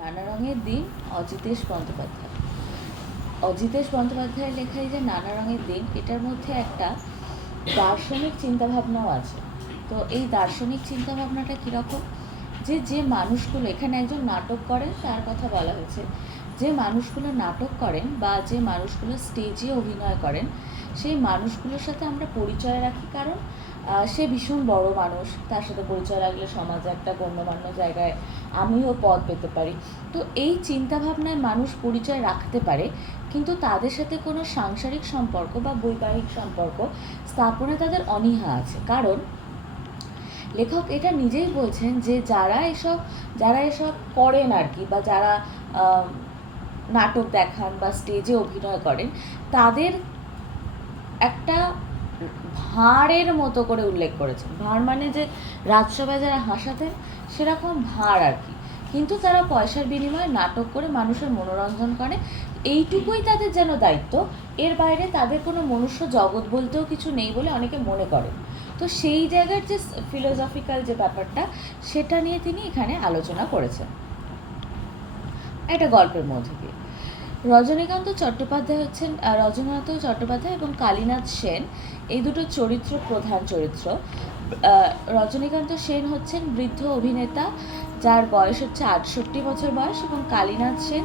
নানা রঙের দিন অজিতেশ বন্দ্যোপাধ্যায়। অজিতেশ বন্দ্যোপাধ্যায়ের লেখা এই যে নানা রঙের দিন, এটার মধ্যে একটা দার্শনিক চিন্তাভাবনাও আছে। তো এই দার্শনিক চিন্তাভাবনাটা কীরকম, যে মানুষগুলো এখানে একজন নাটক করেন তার কথা বলা হয়েছে, যে মানুষগুলো নাটক করেন বা যে মানুষগুলো স্টেজে অভিনয় করেন সেই মানুষগুলোর সাথে আমরা পরিচয় রাখি, কারণ সে ভীষণ বড় মানুষ, তার সাথে পরিচয় রাখলে সমাজে একটা গণ্যমান্য জায়গায় আমিও পদ পেতে পারি। তো এই চিন্তাভাবনায় মানুষ পরিচয় রাখতে পারে, কিন্তু তাদের সাথে কোনো সাংসারিক সম্পর্ক বা বৈবাহিক সম্পর্ক স্থাপনে তাদের অনীহা আছে। কারণ লেখক এটা নিজেই বলছেন যে যারা এসব করেন আর কি, বা যারা নাটক দেখান বা স্টেজে অভিনয় করেন, তাদের একটা ভাঁড়ের মতো করে উল্লেখ করেছেন। ভাঁড় মানে যে রাজসভায় যারা হাসাতেন সেরকম ভাঁড় আর কি, কিন্তু তারা পয়সার বিনিময়ে নাটক করে মানুষের মনোরঞ্জন করে, এইটুকুই তাদের যেন দায়িত্ব। এর বাইরে তাদের কোনো মনুষ্য জগৎ বলতেও কিছু নেই বলে অনেকে মনে করেন। তো সেই জায়গার যে ফিলোসফিক্যাল যে ব্যাপারটা, সেটা নিয়ে তিনি এখানে আলোচনা করেছেন একটা গল্পের মধ্যে দিয়ে। রজনীকান্ত চট্টোপাধ্যায় এবং কালীনাথ সেন এই দুটো চরিত্র প্রধান চরিত্র। রজনীকান্ত সেন হচ্ছেন বৃদ্ধ অভিনেতা, যার বয়স হচ্ছে 68 বছর বয়স, এবং কালীনাথ সেন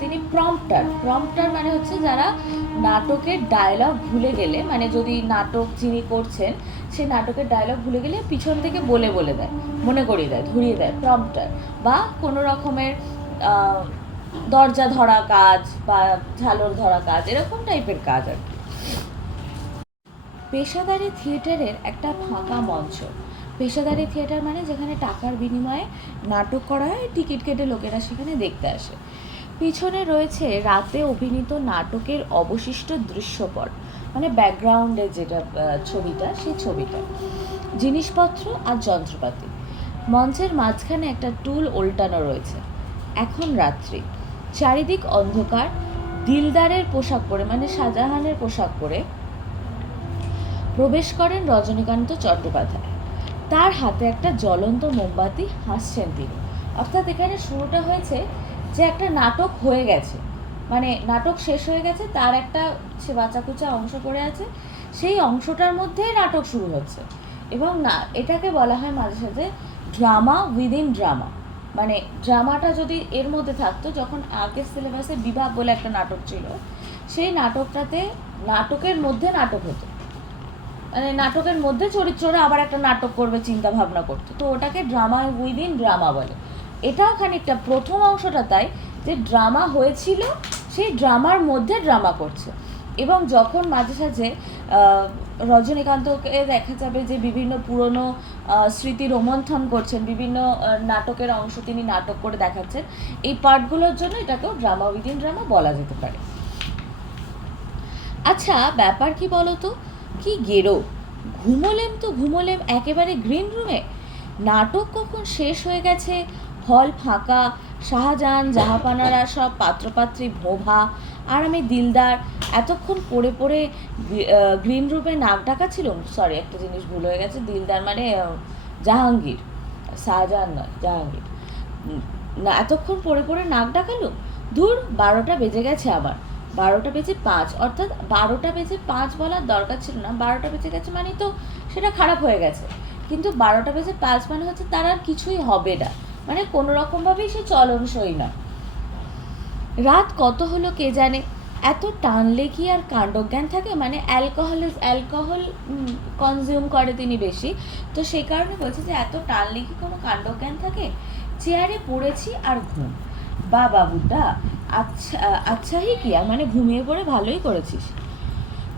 তিনি প্রম্পটার মানে হচ্ছে যারা নাটকের ডায়লগ ভুলে গেলে, মানে যদি নাটক যিনি করছেন সে নাটকের ডায়লগ ভুলে গেলে পিছন থেকে বলে দেয়, মনে করিয়ে দেয়, ধরিয়ে দেয়, প্রম্পটার। বা কোনো রকমের দরজা ধরা কাজ বা ঝালর ধরা কাজ, এরকম টাইপের কাজ আর কি। পেশাদারি থিয়েটারের একটা ফাঁকা মঞ্চ। পেশাদারি থিয়েটার মানে যেখানে টাকার বিনিময়ে নাটক করা হয়, টিকিট কেটে লোকেরা সেখানে দেখতে আসে। পিছনে রয়েছে রাতে অভিনীত নাটকের অবশিষ্ট দৃশ্যপট, মানে ব্যাকগ্রাউন্ডের যেটা ছবিটা, সেই ছবিটা, জিনিসপত্র আর যন্ত্রপাতি। মঞ্চের মাঝখানে একটা টুল ওল্টানো রয়েছে। এখন রাত্রি, চারিদিক অন্ধকার। দিলদারের পোশাক পরে, মানে শাহজাহানের পোশাক পরে প্রবেশ করেন রজনীকান্ত চট্টোপাধ্যায়। তার হাতে একটা জ্বলন্ত মোমবাতি, হাসছেন তিনি। অর্থাৎ এখানে শুরুটা হয়েছে যে একটা নাটক হয়ে গেছে, মানে নাটক শেষ হয়ে গেছে, তার একটা সে বাঁচাকুচা অংশ পড়ে আছে, সেই অংশটার মধ্যেই নাটক শুরু হচ্ছে। এবং না, এটাকে বলা হয় মাঝে সাঝে ড্রামা উইদিন ড্রামা। মানে ড্রামাটা যদি এর মধ্যে থাকতো, যখন আগের সিলেবাসে বিভাগ বলে একটা নাটক ছিল, সেই নাটকটাতে নাটকের মধ্যে নাটক হতো, মানে নাটকের মধ্যে চরিত্ররা আবার একটা নাটক করবে চিন্তা ভাবনা করতো, তো ওটাকে ড্রামা উইদিন ড্রামা বলে। এটাও খানিকটা প্রথম অংশটা তাই, যে ড্রামা হয়েছিল সেই ড্রামার মধ্যে ড্রামা করছে। এবং যখন মাঝে সাঝে রজনীকান্তকে দেখা যাবে যে বিভিন্ন পুরনো স্মৃতি রোমন্থন করছেন, বিভিন্ন নাটকের অংশ তিনি নাটক করে দেখাচ্ছেন, এই পার্টগুলোর জন্য এটাকেও ড্রামা উইদিন ড্রামা বলা যেতে পারে। আচ্ছা, ব্যাপার কি বলতো, কি গেরো, ঘুমোলেম একেবারে গ্রিন রুমে। নাটক কখন শেষ হয়ে গেছে, হল ফাঁকা, শাহজাহান জাহাপানারা সব পাত্রপাত্রী ভোভা, আর আমি দিলদার এতক্ষণ পড়ে গ্রিন রুমে নাক ডাকা ছিল। সরি, একটা জিনিস ভুল হয়ে গেছে, দিলদার মানে জাহাঙ্গীর, শাহজাহান নয়, জাহাঙ্গীর। না, এতক্ষণ পড়ে নাক ডাকালো। ধুর, 12টা বেজে গেছে আবার। 12টা বেজে 5, অর্থাৎ 12টা বেজে 5 বলার দরকার ছিল না, 12টা বেজে গেছে মানে তো সেটা খারাপ হয়ে গেছে। কিন্তু 12টা বেজে 5 মানে হচ্ছে তার আর কিছুই হবে না, মানে কোনো রকমভাবেই সে চলনসই না। রাত কত হলো কে জানে। এত টানলে কি আর কাণ্ডজ্ঞান থাকে, মানে অ্যালকোহল কনজিউম করে তিনি বেশি, তো সেই কারণে বলছে যে এত টানলে কি কোনো কাণ্ডজ্ঞান থাকে। চেয়ারে পড়েছি আর ঘুম। বা বাবুটা, আচ্ছা হি কিয়া, মানে ঘুমিয়ে পড়ে ভালোই করেছিস।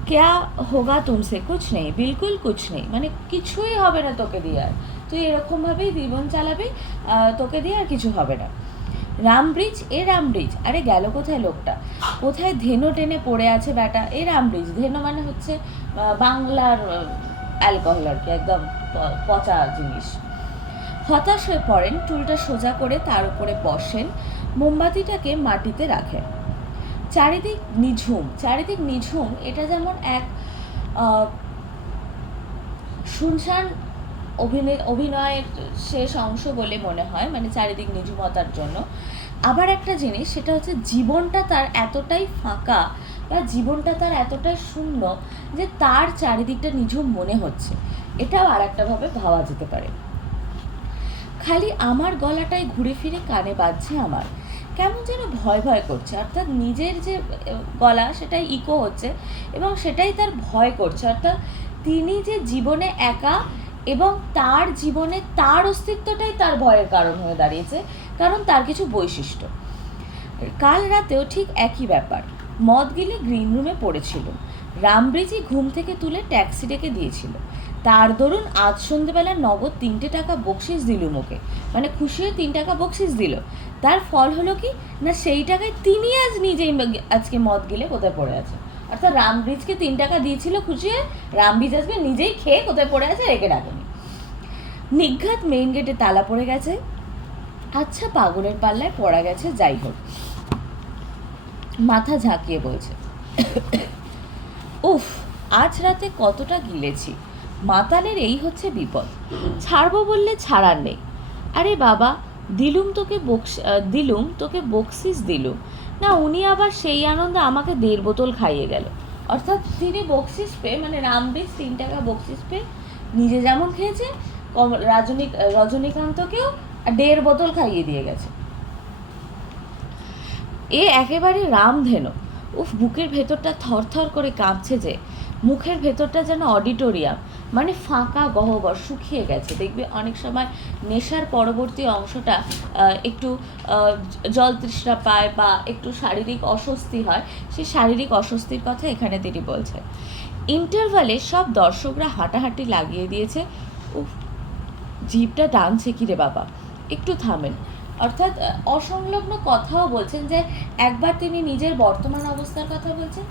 ক্যা হোগা তুমসে, কুছ নেই, বিলকুল কুছ নেই, মানে কিছুই হবে না তোকে দিয়ে আর, তুই এরকমভাবেই জীবন চালাবি, তোকে দিয়ে আর কিছু হবে না। রামব্রিজ, আরে গেল কোথায় লোকটা, কোথায় ধেনো টেনে পড়ে আছে ব্যাটা। রামব্রিজ, ধেনো মানে হচ্ছে বাংলার অ্যালকোহল আর কি, একদম পচা জিনিস। হতাশ হয়ে পড়েন, টুলটা সোজা করে তার উপরে বসেন, মোমবাতিটাকে মাটিতে রাখেন। চারিদিক নিঝুম। এটা যেমন এক শুনশান অভিনয়ের শেষ অংশ বলে মনে হয়, মানে চারিদিক নিঝুমতার জন্য। আবার একটা জিনিস, সেটা হচ্ছে জীবনটা তার এতটাই ফাঁকা বা জীবনটা তার এতটাই শূন্য যে তার চারিদিকটা নিঝুম মনে হচ্ছে। এটাও আর একটাভাবে ভাবা যেতে পারে। খালি আমার গলাটাই ঘুরে ফিরে কানে বাজছে আমার, কেমন যেন ভয় ভয় করছে। অর্থাৎ নিজের যে গলা সেটাই ইকো হচ্ছে এবং সেটাই তার ভয় করছে। অর্থাৎ তিনি যে জীবনে একা এবং তার জীবনে তার অস্তিত্বটাই তার ভয়ের কারণ হয়ে দাঁড়িয়েছে, কারণ তার কিছু বৈশিষ্ট্য। কাল রাতেও ঠিক একই ব্যাপার। মদ গিলে গ্রিন রুমে পড়েছিল। রামব্রিজি ঘুম থেকে তুলে ট্যাক্সি ডেকে দিয়েছিল। তার দরুন আজ সন্ধ্যেবেলা নগদ 3 টাকা বকশিস দিল মুখে, মানে খুশি হয়ে 3 টাকা বকশিস দিল। তার ফল হলো কি না, সেই টাকায় তিনি আজ নিজেই আজকে মদ গিলে কোথায় পড়ে আছে। অর্থাৎ রামব্রিজকে 3 টাকা দিয়েছিল খুশি হয়ে, রামব্রিজ আজকে নিজেই খেয়ে কোথায় পড়ে আছে রেখে রাখেনি। নিঘাত মেইন গেটে তালা পড়ে গেছে। আচ্ছা, পাগলের পাল্লায় পড়া গেছে, যাই হোক। মাথা ঝাঁকিয়ে বলছে, উফ, আজ রাতে কতটা গিলেছি। মাতালের এই হচ্ছে বিপদ, ছাড়বো বললে ছাড়ার নেই। আরে বাবা, দিলুম তোকে বকশিস দিলুম না, উনি আবার সেই আনন্দে আমাকে 1.5 বোতল খাইয়ে গেল। অর্থাৎ তিনি বকশিস পেয়ে, মানে রামব্রিজ 3 টাকা বকশিস পেয়ে নিজে যেমন খেয়েছে, রজনীকান্তকেও 1.5 বোতল খাইয়ে দিয়ে গেছে। এ একেবারে রামধেনু। উফ, বুকের ভেতরটা থরথর করে কাঁপছে যে, মুখের ভেতরটা যেন অডিটোরিয়াম, মানে ফাঁকা গহ্বর, শুকিয়ে গেছে। দেখবে অনেক সময় নেশার পরবর্তী অংশটা একটু জল তৃষ্ণা পায় বা একটু শারীরিক অস্বস্তি হয়, সেই শারীরিক অস্বস্তির কথা এখানে তিনি বলছেন। ইন্টারভালে সব দর্শকরা হাঁটাহাঁটি লাগিয়ে দিয়েছে। উফ, জিভটা টানছে কি রে বাবা, একটু থামেন। অর্থাৎ অসংলগ্ন কথাও বলছেন, যে একবার তিনি নিজের বর্তমান অবস্থার কথা বলছেন,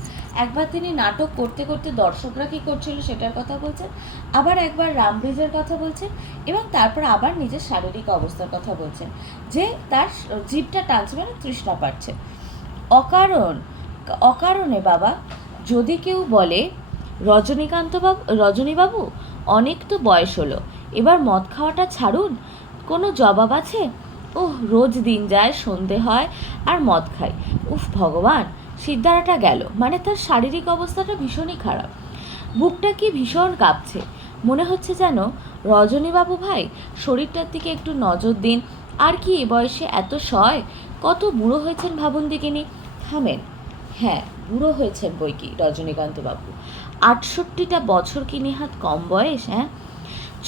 একবার তিনি নাটক করতে করতে দর্শকরা কী করছিল সেটার কথা বলছেন, আবার একবার রামব্রিজের কথা বলছেন, এবং তারপর আবার নিজের শারীরিক অবস্থার কথা বলছেন, যে তার জিভটা টানছে, মানে তৃষ্ণা পাচ্ছে। অকারণে বাবা, যদি কেউ বলে রজনীবাবু অনেক তো বয়স হলো, এবার মদ খাওয়াটা ছাড়ুন, কোনো জবাব আছে? ওহ, রোজ দিন যায়, সন্ধে হয় আর মদ খাই। উফ ভগবান, সিদ্ধারাটা গেল, মানে তার শারীরিক অবস্থাটা ভীষণই খারাপ। বুকটা কি ভীষণ কাঁপছে। মনে হচ্ছে যেন, রজনীবাবু ভাই, শরীরটার দিকে একটু নজর দিন। আর কি এ বয়সে এত সয়? কত বুড়ো হয়েছেন ভাবুন দেখিনি। থামেন। হ্যাঁ, বুড়ো হয়েছেন বই কি রজনীকান্তবাবু। 68টা বছর কি নেহাত কম বয়স? হ্যাঁ,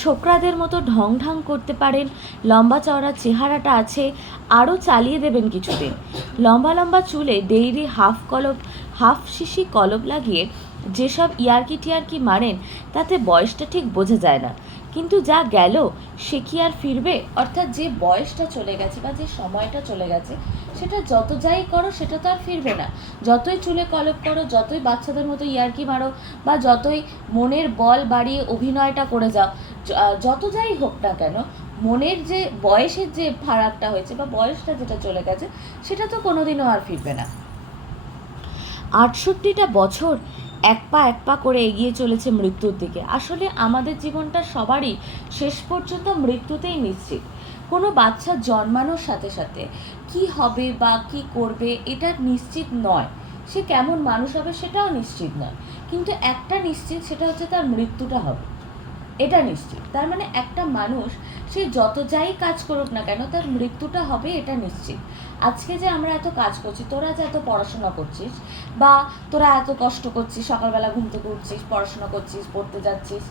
ছোকরাদের মতো ঢং ঢং করতে পারেন, লম্বা চওড়া চেহারাটা আছে, আরও চালিয়ে দেবেন কিছুদিন। লম্বা লম্বা চুলে ডেইরি হাফ শিশি কলপ লাগিয়ে যেসব ইয়ার্কি টিয়ার্কি মারেন, তাতে বয়সটা ঠিক বোঝা যায় না। কিন্তু যা গেল সে কি আর ফিরবে? অর্থাৎ যে বয়সটা চলে গেছে বা যে সময়টা চলে গেছে, সেটা যত যাই করো সেটা তো আর ফিরবে না। যতই চুলে কলপ করো, যতই বাচ্চাদের মতো ইয়ার্কি মারো, বা যতই মনের বল বাড়িয়ে অভিনয়টা করে যাও, যত যাই হোক না কেন, মনের যে বয়সের যে ফারাকটা হয়েছে বা বয়সটা যেটা চলে গেছে, সেটা তো কোনোদিনও আর ফিরবে না। 68টা বছর এক পা করে এগিয়ে চলেছে মৃত্যুর দিকে। আসলে আমাদের জীবনটা সবারই শেষ পর্যন্ত মৃত্যুতেই নিশ্চিত। কোনো বাচ্চা জন্মানোর সাথে সাথে কি হবে বা কি করবে এটা নিশ্চিত নয়, সে কেমন মানুষ হবে সেটাও নিশ্চিত নয়। কিন্তু একটা নিশ্চিত, সেটা হচ্ছে তার মৃত্যুটা হবে, এটা নিশ্চিত। তার মানে একটা মানুষ সে যত যাই কাজ করুক না কেন, তার মৃত্যুটা হবে, এটা নিশ্চিত। আজকে যে আমরা এত কাজ করছি, তোরা যে এত পড়াশোনা করছিস, বা তোরা এত কষ্ট করছিস, সকালবেলা ঘুম থেকে উঠছিস, পড়াশোনা করছিস, পড়তে যাচ্ছিস,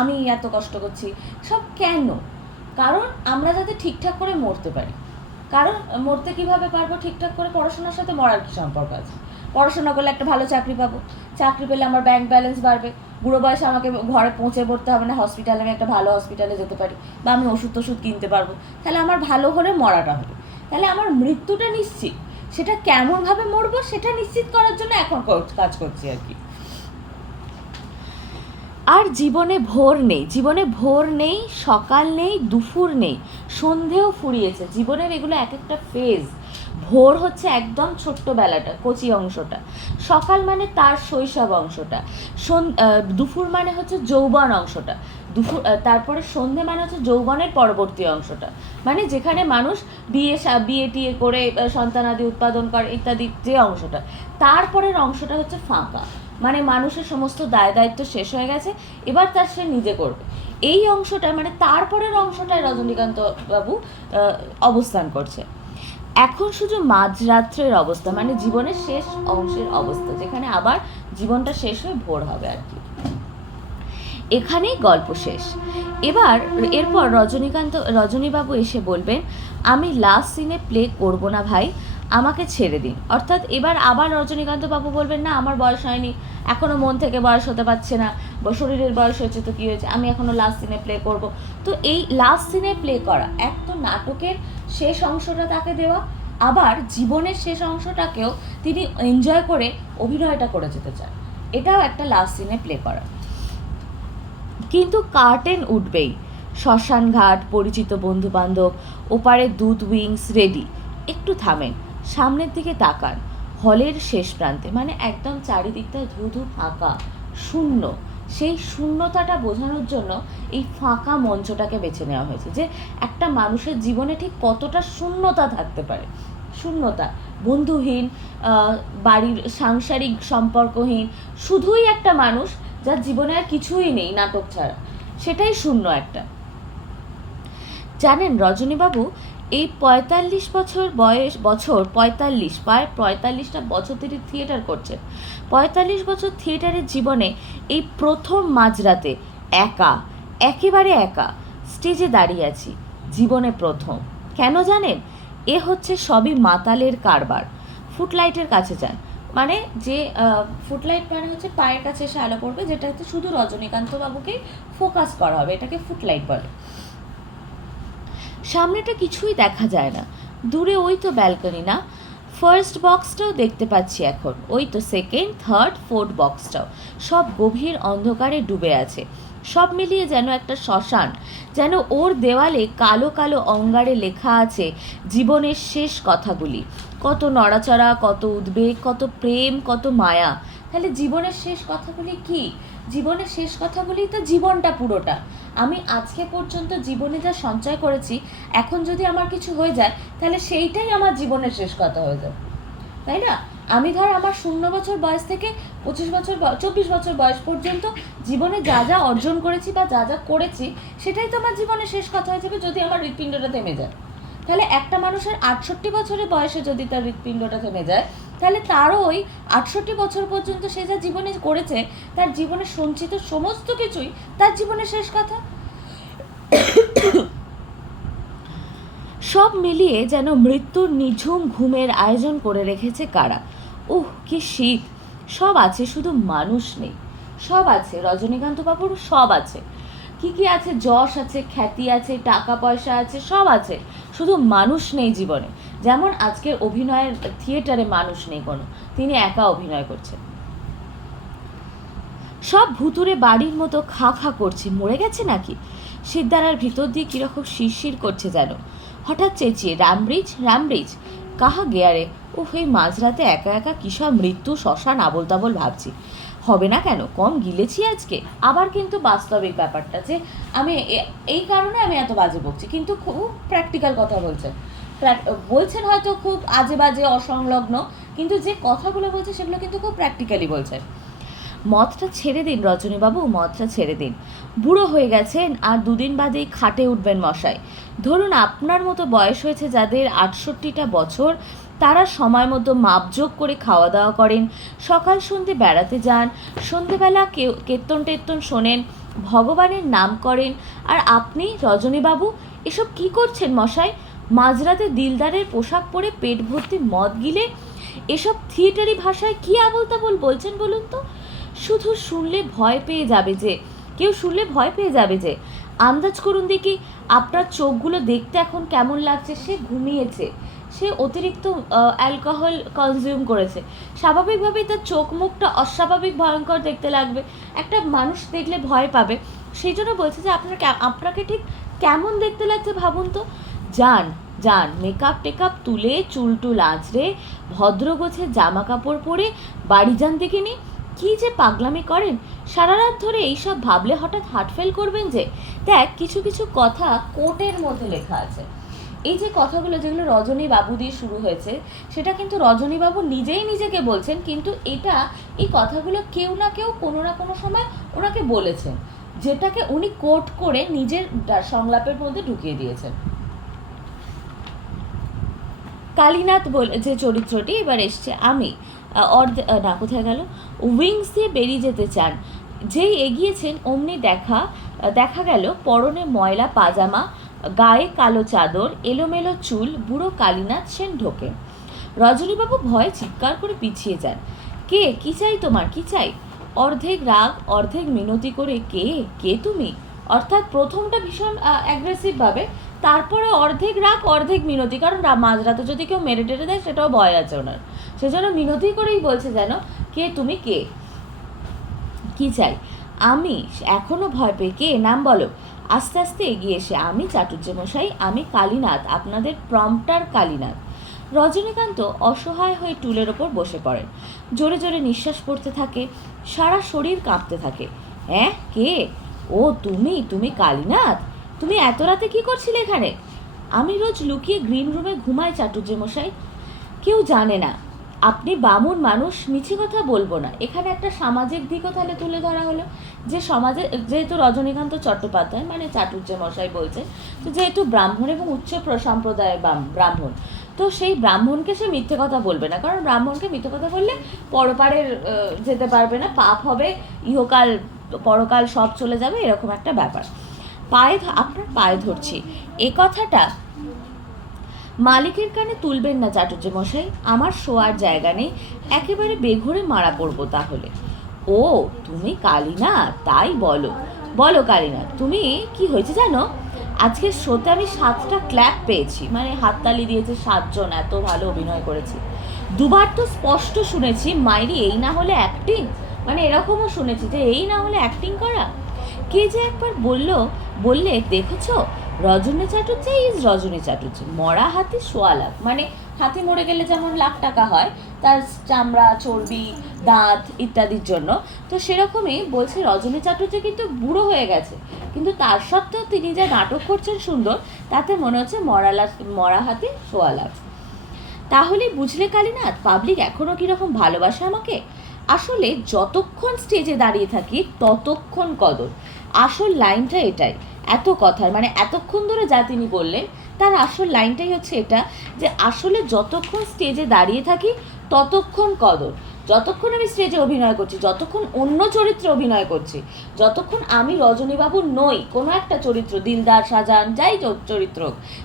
আমি এত কষ্ট করছি, সব কেন? কারণ আমরা যাতে ঠিকঠাক করে মরতে পারি। কারণ মরতে কিভাবে পারবো ঠিকঠাক করে? পড়াশোনার সাথে মরার কি সম্পর্ক আছে? পড়াশোনা করলে একটা ভালো চাকরি পাবো, চাকরি পেলে আমার ব্যাংক ব্যালেন্স বাড়বে, বুড়ো বয়সে আমাকে ঘরে পৌঁছে পড়তে হবে না, হসপিটালে আমি একটা ভালো হসপিটালে যেতে পারি, বা আমি ওষুধ কিনতে পারবো। তাহলে আমার ভালো হলে মরাটা হবে, তাহলে আমার মৃত্যুটা নিশ্চিত। সেটা কেমনভাবে মরবো সেটা নিশ্চিত করার জন্য এখন কাজ করছি আর কি। আর জীবনে ভোর নেই, সকাল নেই, দুপুর নেই, সন্ধেও ফুরিয়েছে। জীবনের এগুলো এক একটা ফেজ। ভোর হচ্ছে একদম ছোট্টবেলাটা, কচি অংশটা। সকাল মানে তার শৈশব অংশটা। দুপুর মানে হচ্ছে যৌবন অংশটা। তারপরে সন্ধে মানে হচ্ছে যৌবনের পরবর্তী অংশটা, মানে যেখানে মানুষ বিয়ে টিয়ে করে সন্তানাদি উৎপাদন করে ইত্যাদি যে অংশটা। তারপরের অংশটা হচ্ছে ফাঁকা, মানে মানুষের সমস্ত দায় দায়িত্ব শেষ হয়ে গেছে, এবার তার সে নিজে করবে। এই অংশটা মানে তারপরের অংশটায় রজনীকান্ত বাবু অবস্থান করছে। এখন শুধু মাঝরাত্রের অবস্থা, মানে জীবনের শেষ অংশের অবস্থা, যেখানে আবার জীবনটা শেষ হয়ে ভোর হবে আর কি। এখানেই গল্প শেষ। এরপর রজনীবাবু এসে বলবেন, আমি লাস্ট সিনে প্লে করব না ভাই, আমাকে ছেড়ে দিন। অর্থাৎ এবার আবার রজনীকান্ত বাবু বলবেন, না আমার বয়স হয়নি, এখনও মন থেকে বয়স হতে পারছে না, শরীরের বয়স হয়েছে তো কী হয়েছে, আমি এখনও লাস্ট সিনে প্লে করব। তো এই লাস্ট সিনে প্লে করা, এক তো নাটকের শেষ অংশটা তাকে দেওয়া, আবার জীবনের শেষ অংশটাকেও তিনি এনজয় করে অভিনয়টা করে যেতে চান, এটাও একটা লাস্ট সিনে প্লে করা। কিন্তু কার্টেন উঠবেই, শ্মশান ঘাট, পরিচিত বন্ধু বান্ধব, ওপারে দুধ উইংস রেডি। একটু থামেন, সামনের দিকে তাকান, হলের শেষ প্রান্তে, মানে একদম চারিদিকটা ধুধু ফাঁকা শূন্য, সেই শূন্যতাটা বোঝানোর জন্য এই ফাঁকা মঞ্চটাকে বেছে নেওয়া হয়েছে, যে একটা মানুষের জীবনে ঠিক কতটা শূন্যতা থাকতে পারে। শূন্যতা, বন্ধুহীন, বাড়ির সাংসারিক সম্পর্কহীন, শুধুই একটা মানুষ যার জীবনে আর কিছুই নেই নাটক ছাড়া, সেটাই শূন্য একটা। জানেন রজনীবাবু, এই 45 বছর প্রায় 45টা বছর তিনি থিয়েটার করছেন। 45 বছর থিয়েটারের জীবনে এই প্রথম মাঝরাতে একেবারে একা স্টেজে দাঁড়িয়ে আছি, জীবনে প্রথম। কেন জানেন? এ হচ্ছে সবই মাতালের কারবার। ফুটলাইটের কাছে যান, মানে যে ফুটলাইট মানে হচ্ছে পায়ের কাছে এসে আলো পড়বে, যেটা হচ্ছে শুধু রজনীকান্ত বাবুকেই ফোকাস করা হবে, এটাকে ফুটলাইট বলে। সামনেটা কিছুই দেখা যায় না, দূরে ওই তো ব্যালকনি, না ফার্স্ট বক্সটাও দেখতে পাচ্ছি এখন, ওই তো সেকেন্ড, থার্ড, ফোর্থ বক্সটাও, সব গভীর অন্ধকারে ডুবে আছে। সব মিলিয়ে যেন একটা শ্মশান, যেন ওর দেওয়ালে কালো কালো অঙ্গারে লেখা আছে জীবনের শেষ কথাগুলি, কত নড়াচড়া, কত উদ্বেগ, কত প্রেম, কত মায়া। তাহলে জীবনের শেষ কথাগুলি কি? জীবনের শেষ কথাগুলি তো জীবনটা পুরোটা। আমি আজকে পর্যন্ত জীবনে যা সঞ্চয় করেছি, এখন যদি আমার কিছু হয়ে যায় তাহলে সেইটাই আমার জীবনের শেষ কথা হয়ে যাবে, তাই না? আমি ধর আমার 0 বছর বয়স থেকে 24 বছর বয়স পর্যন্ত জীবনে যা যা অর্জন করেছি বা যা যা করেছি, সেটাই তো আমার জীবনের শেষ কথা হয়ে যাবে যদি আমার হৃৎপিণ্ডটা থেমে যায়। তাহলে একটা মানুষের 68 বছরের বয়সে যদি তার হৃৎপিণ্ডটা থেমে যায়, তাহলে তারও ওই 68 বছর পর্যন্ত সে যা জীবনে করেছে, তার জীবনে সঞ্চিত সমস্ত কিছুই তার জীবনের শেষ কথা। সব মিলিয়ে যেন মৃত্যুর নিঝুম ঘুমের আয়োজন করে রেখেছে কারা। কি শীত! সব আছে, শুধু মানুষ নেই। সব আছে, রজনীকান্ত বাবুর সব আছে। কি আছে? যশ আছে, খ্যাতি আছে, টাকা পয়সা আছে, সব আছে, শুধু মানুষ নেই জীবনে। যেমন আজকের অভিনয়ের থিয়েটারে মানুষ নেই কোনো, তিনি একা অভিনয় করছেন। সব ভুতুরে বাড়ির মতো খা খা করছে, মরে গেছে নাকি? সিদ্ধারার ভিতর দিয়ে কীরকম শিরশির করছে যেন। হঠাৎ চেঁচিয়ে, রামব্রিজ, রামব্রিজ, কাহা গেয়ারে। এই মাঝরাতে একা একা কী সব মৃত্যু, শ্মশান, আবোল তাবোল ভাবছি। হবে না কেন, কম গিলেছি আজকে। আবার কিন্তু বাস্তবিক ব্যাপারটা যে আমি এই কারণে আমি এত বাজে বকছি, কিন্তু খুব প্র্যাকটিক্যাল কথা বলছেন হয়তো খুব আজে বাজে অসংলগ্ন, কিন্তু যে কথাগুলো বলছে সেগুলো কিন্তু খুব প্র্যাকটিক্যালি বলছেন। মদটা ছেড়ে দিন রজনীবাবু, মদটা ছেড়ে দিন। বুড়ো হয়ে গেছেন, আর 2 দিন বাদেই খাটে উঠবেন মশাই। ধরুন আপনার মতো বয়স হয়েছে যাদের 68টা বছর, তারা সময় মতো মাপযোগ করে খাওয়া দাওয়া করেন, সকাল সন্ধে বেড়াতে যান, সন্ধেবেলা কীর্তন টেত্তন শোনেন, ভগবানের নাম করেন। আর আপনি রজনীবাবু এসব কি করছেন মশাই? মাঝরাতে দিলদারের পোশাক পরে পেট ভর্তি মদ গিলে এসব থিয়েটারি ভাষায় কী আবোল তাবোল বলছেন বলুন তো? শুধু শুনলে ভয় পেয়ে যাবে যে, কেউ শুনলে ভয় পেয়ে যাবে যে। আন্দাজ করুন দেখি, আপনার চোখগুলো দেখতে এখন কেমন লাগছে? সে ঘুমিয়েছে, সে অতিরিক্ত অ্যালকোহল কনজিউম করেছে, স্বাভাবিকভাবেই তার চোখ মুখটা অস্বাভাবিক ভয়ঙ্কর দেখতে লাগবে, একটা মানুষ দেখলে ভয় পাবে। সেই জন্য বলছে যে আপনাকে ঠিক কেমন দেখতে লাগছে ভাবুন তো। যান মেকআপ টেকআপ তুলে, চুল টুল আঁচড়ে, ভদ্র গোছের জামা কাপড় পরে বাড়ি যান দেখিনি। কি যে পাগলামি করেন, সারা রাত ধরে এইসব ভাবলে হঠাৎ হার্ট ফেল করবেন যে। দেখ, কিছু কিছু কথা কোটের মধ্যে লেখা আছে। এই যে কথাগুলো যেগুলো রজনী বাবু দিয়ে শুরু হয়েছে, সেটা কিন্তু রজনী বাবু নিজেই নিজেকে বলছেন, কিন্তু এই কথাগুলো কেউ না কেউ কোনো না কোনো সময় ওনাকে বলেছেন, যেটাকে উনি কোট করে নিজের সংলাপের মধ্যে ঢুকিয়ে দিয়েছেন। কালীনাথ বলে যে চরিত্রটি এবার এসছে, আমি কোথায় গেল, উইংস দিয়ে বেরিয়ে যেতে চান, যেই এগিয়েছেন অমনি দেখা গেল পরনে ময়লা পাজামা, গায়ে কালো চাদর, এলোমেলো চুল, বুড়ো কালীনাথ সেন ঢোকে। রজনীবাবু ভয়ে চিৎকার করে পিছিয়ে যান। কে? কি চাই তোমার? কি চাই? অর্ধেক রাগ অর্ধেক মিনতি করে, কে তুমি? অর্থাৎ প্রথমটা ভীষণ অ্যাগ্রেসিভভাবে, তারপরে অর্ধেক রাগ অর্ধেক মিনতি, কারণ মাঝরাতে যদি কেউ মেরে টেরে দেয় সেটাও ভয় আছে ওনার, সেজন্য মিনতি করেই বলছে যেন, কে তুমি? কে? কি চাই? আমি এখনো ভয় পেয়ে, কে? নাম বলো। আস্তে আস্তে এগিয়ে এসে, আমি চাটুজ্যমশাই, আমি কালীনাথ, আপনাদের প্রম্পটার কালীনাথ। রজনীকান্ত অসহায় হয়ে টুলের ওপর বসে পড়েন, জোরে জোরে নিঃশ্বাস পড়তে থাকে, সারা শরীর কাঁপতে থাকে। হ্যাঁ, কে? ও তুমি কালীনাথ? তুমি এত রাতে কি করছিলে এখানে? আমি রোজ লুকিয়ে গ্রিন রুমে ঘুমাই চাটুজ্যমশাই। কেউ জানে না আপনি বামুন মানুষ, মিছি কথা বলবো না। এখানে একটা সামাজিক দিকও তাহলে তুলে ধরা হলো, যে সমাজে যেহেতু রজনীকান্ত চট্টোপাধ্যায় মানে চাটুজ্যমশাই বলছে, তো যেহেতু ব্রাহ্মণ এবং উচ্চ সম্প্রদায়ের ব্রাহ্মণ, তো সেই ব্রাহ্মণকে সে মিথ্যে কথা বলবে না, কারণ ব্রাহ্মণকে মিথ্যে কথা বললে পরপারের যেতে পারবে না, পাপ হবে, ইহকাল পরকাল সব চলে যাবে, এরকম একটা ব্যাপার। আপনার পায়ে ধরছি, এ কথাটা মালিকের কানে তুলবেন না চাটুজ্যমশাই, আমার শোয়ার জায়গা নেই, একেবারে বেঘরে মারা পড়বো তাহলে। ও তুমি কালীনাথ, তাই বলো। বলো কালীনাথ, তুমি কি হয়েছে জানো? আজকের শোতে আমি 7টা ক্ল্যাপ পেয়েছি, মানে হাততালি দিয়েছে 7জন, এত ভালো অভিনয় করেছি। দুবার তো স্পষ্ট শুনেছি, মাইরি এই না হলে অ্যাক্টিং, মানে এরকমও শুনেছি যে এই না হলে অ্যাক্টিং করা। কে যে একবার বললে দেখেছো, রজনী চাটুর্যে ইজ রজনী চাটুর্যে, মরা হাতি সোয়া লাখ, মানে হাতি মরে গেলে যেমন লাখ টাকা হয় তার চামড়া, চর্বি, দাঁত ইত্যাদির জন্য, তো সেরকমই বলছে রজনী চাটুর্যে কিন্তু বুড়ো হয়ে গেছে, কিন্তু তার সত্ত্বেও তিনি যা নাটক করছেন সুন্দর, তাতে মনে হচ্ছে মরা হাতি সোয়া লাখ। তাহলেই বুঝলে কালীনাথ, পাবলিক এখনও কীরকম ভালোবাসে আমাকে। আসলে যতক্ষণ স্টেজে দাঁড়িয়ে থাকি ততক্ষণ কদর। আসল লাইনটা এটাই, এত কথার মানে এতক্ষণ ধরে যা তিনি বললেন তার আসল লাইনটাই হচ্ছে এটা, যে আসলে যতক্ষণ স্টেজে দাঁড়িয়ে থাকি ততক্ষণ কদর। যতক্ষণ আমি স্টেজে অভিনয় করছি, যতক্ষণ অন্য চরিত্রে অভিনয় করছি, যতক্ষণ আমি রজনীবাবু নই, কোনো একটা চরিত্র, দিলদার, শাহজাহান, যাই চরিত্র,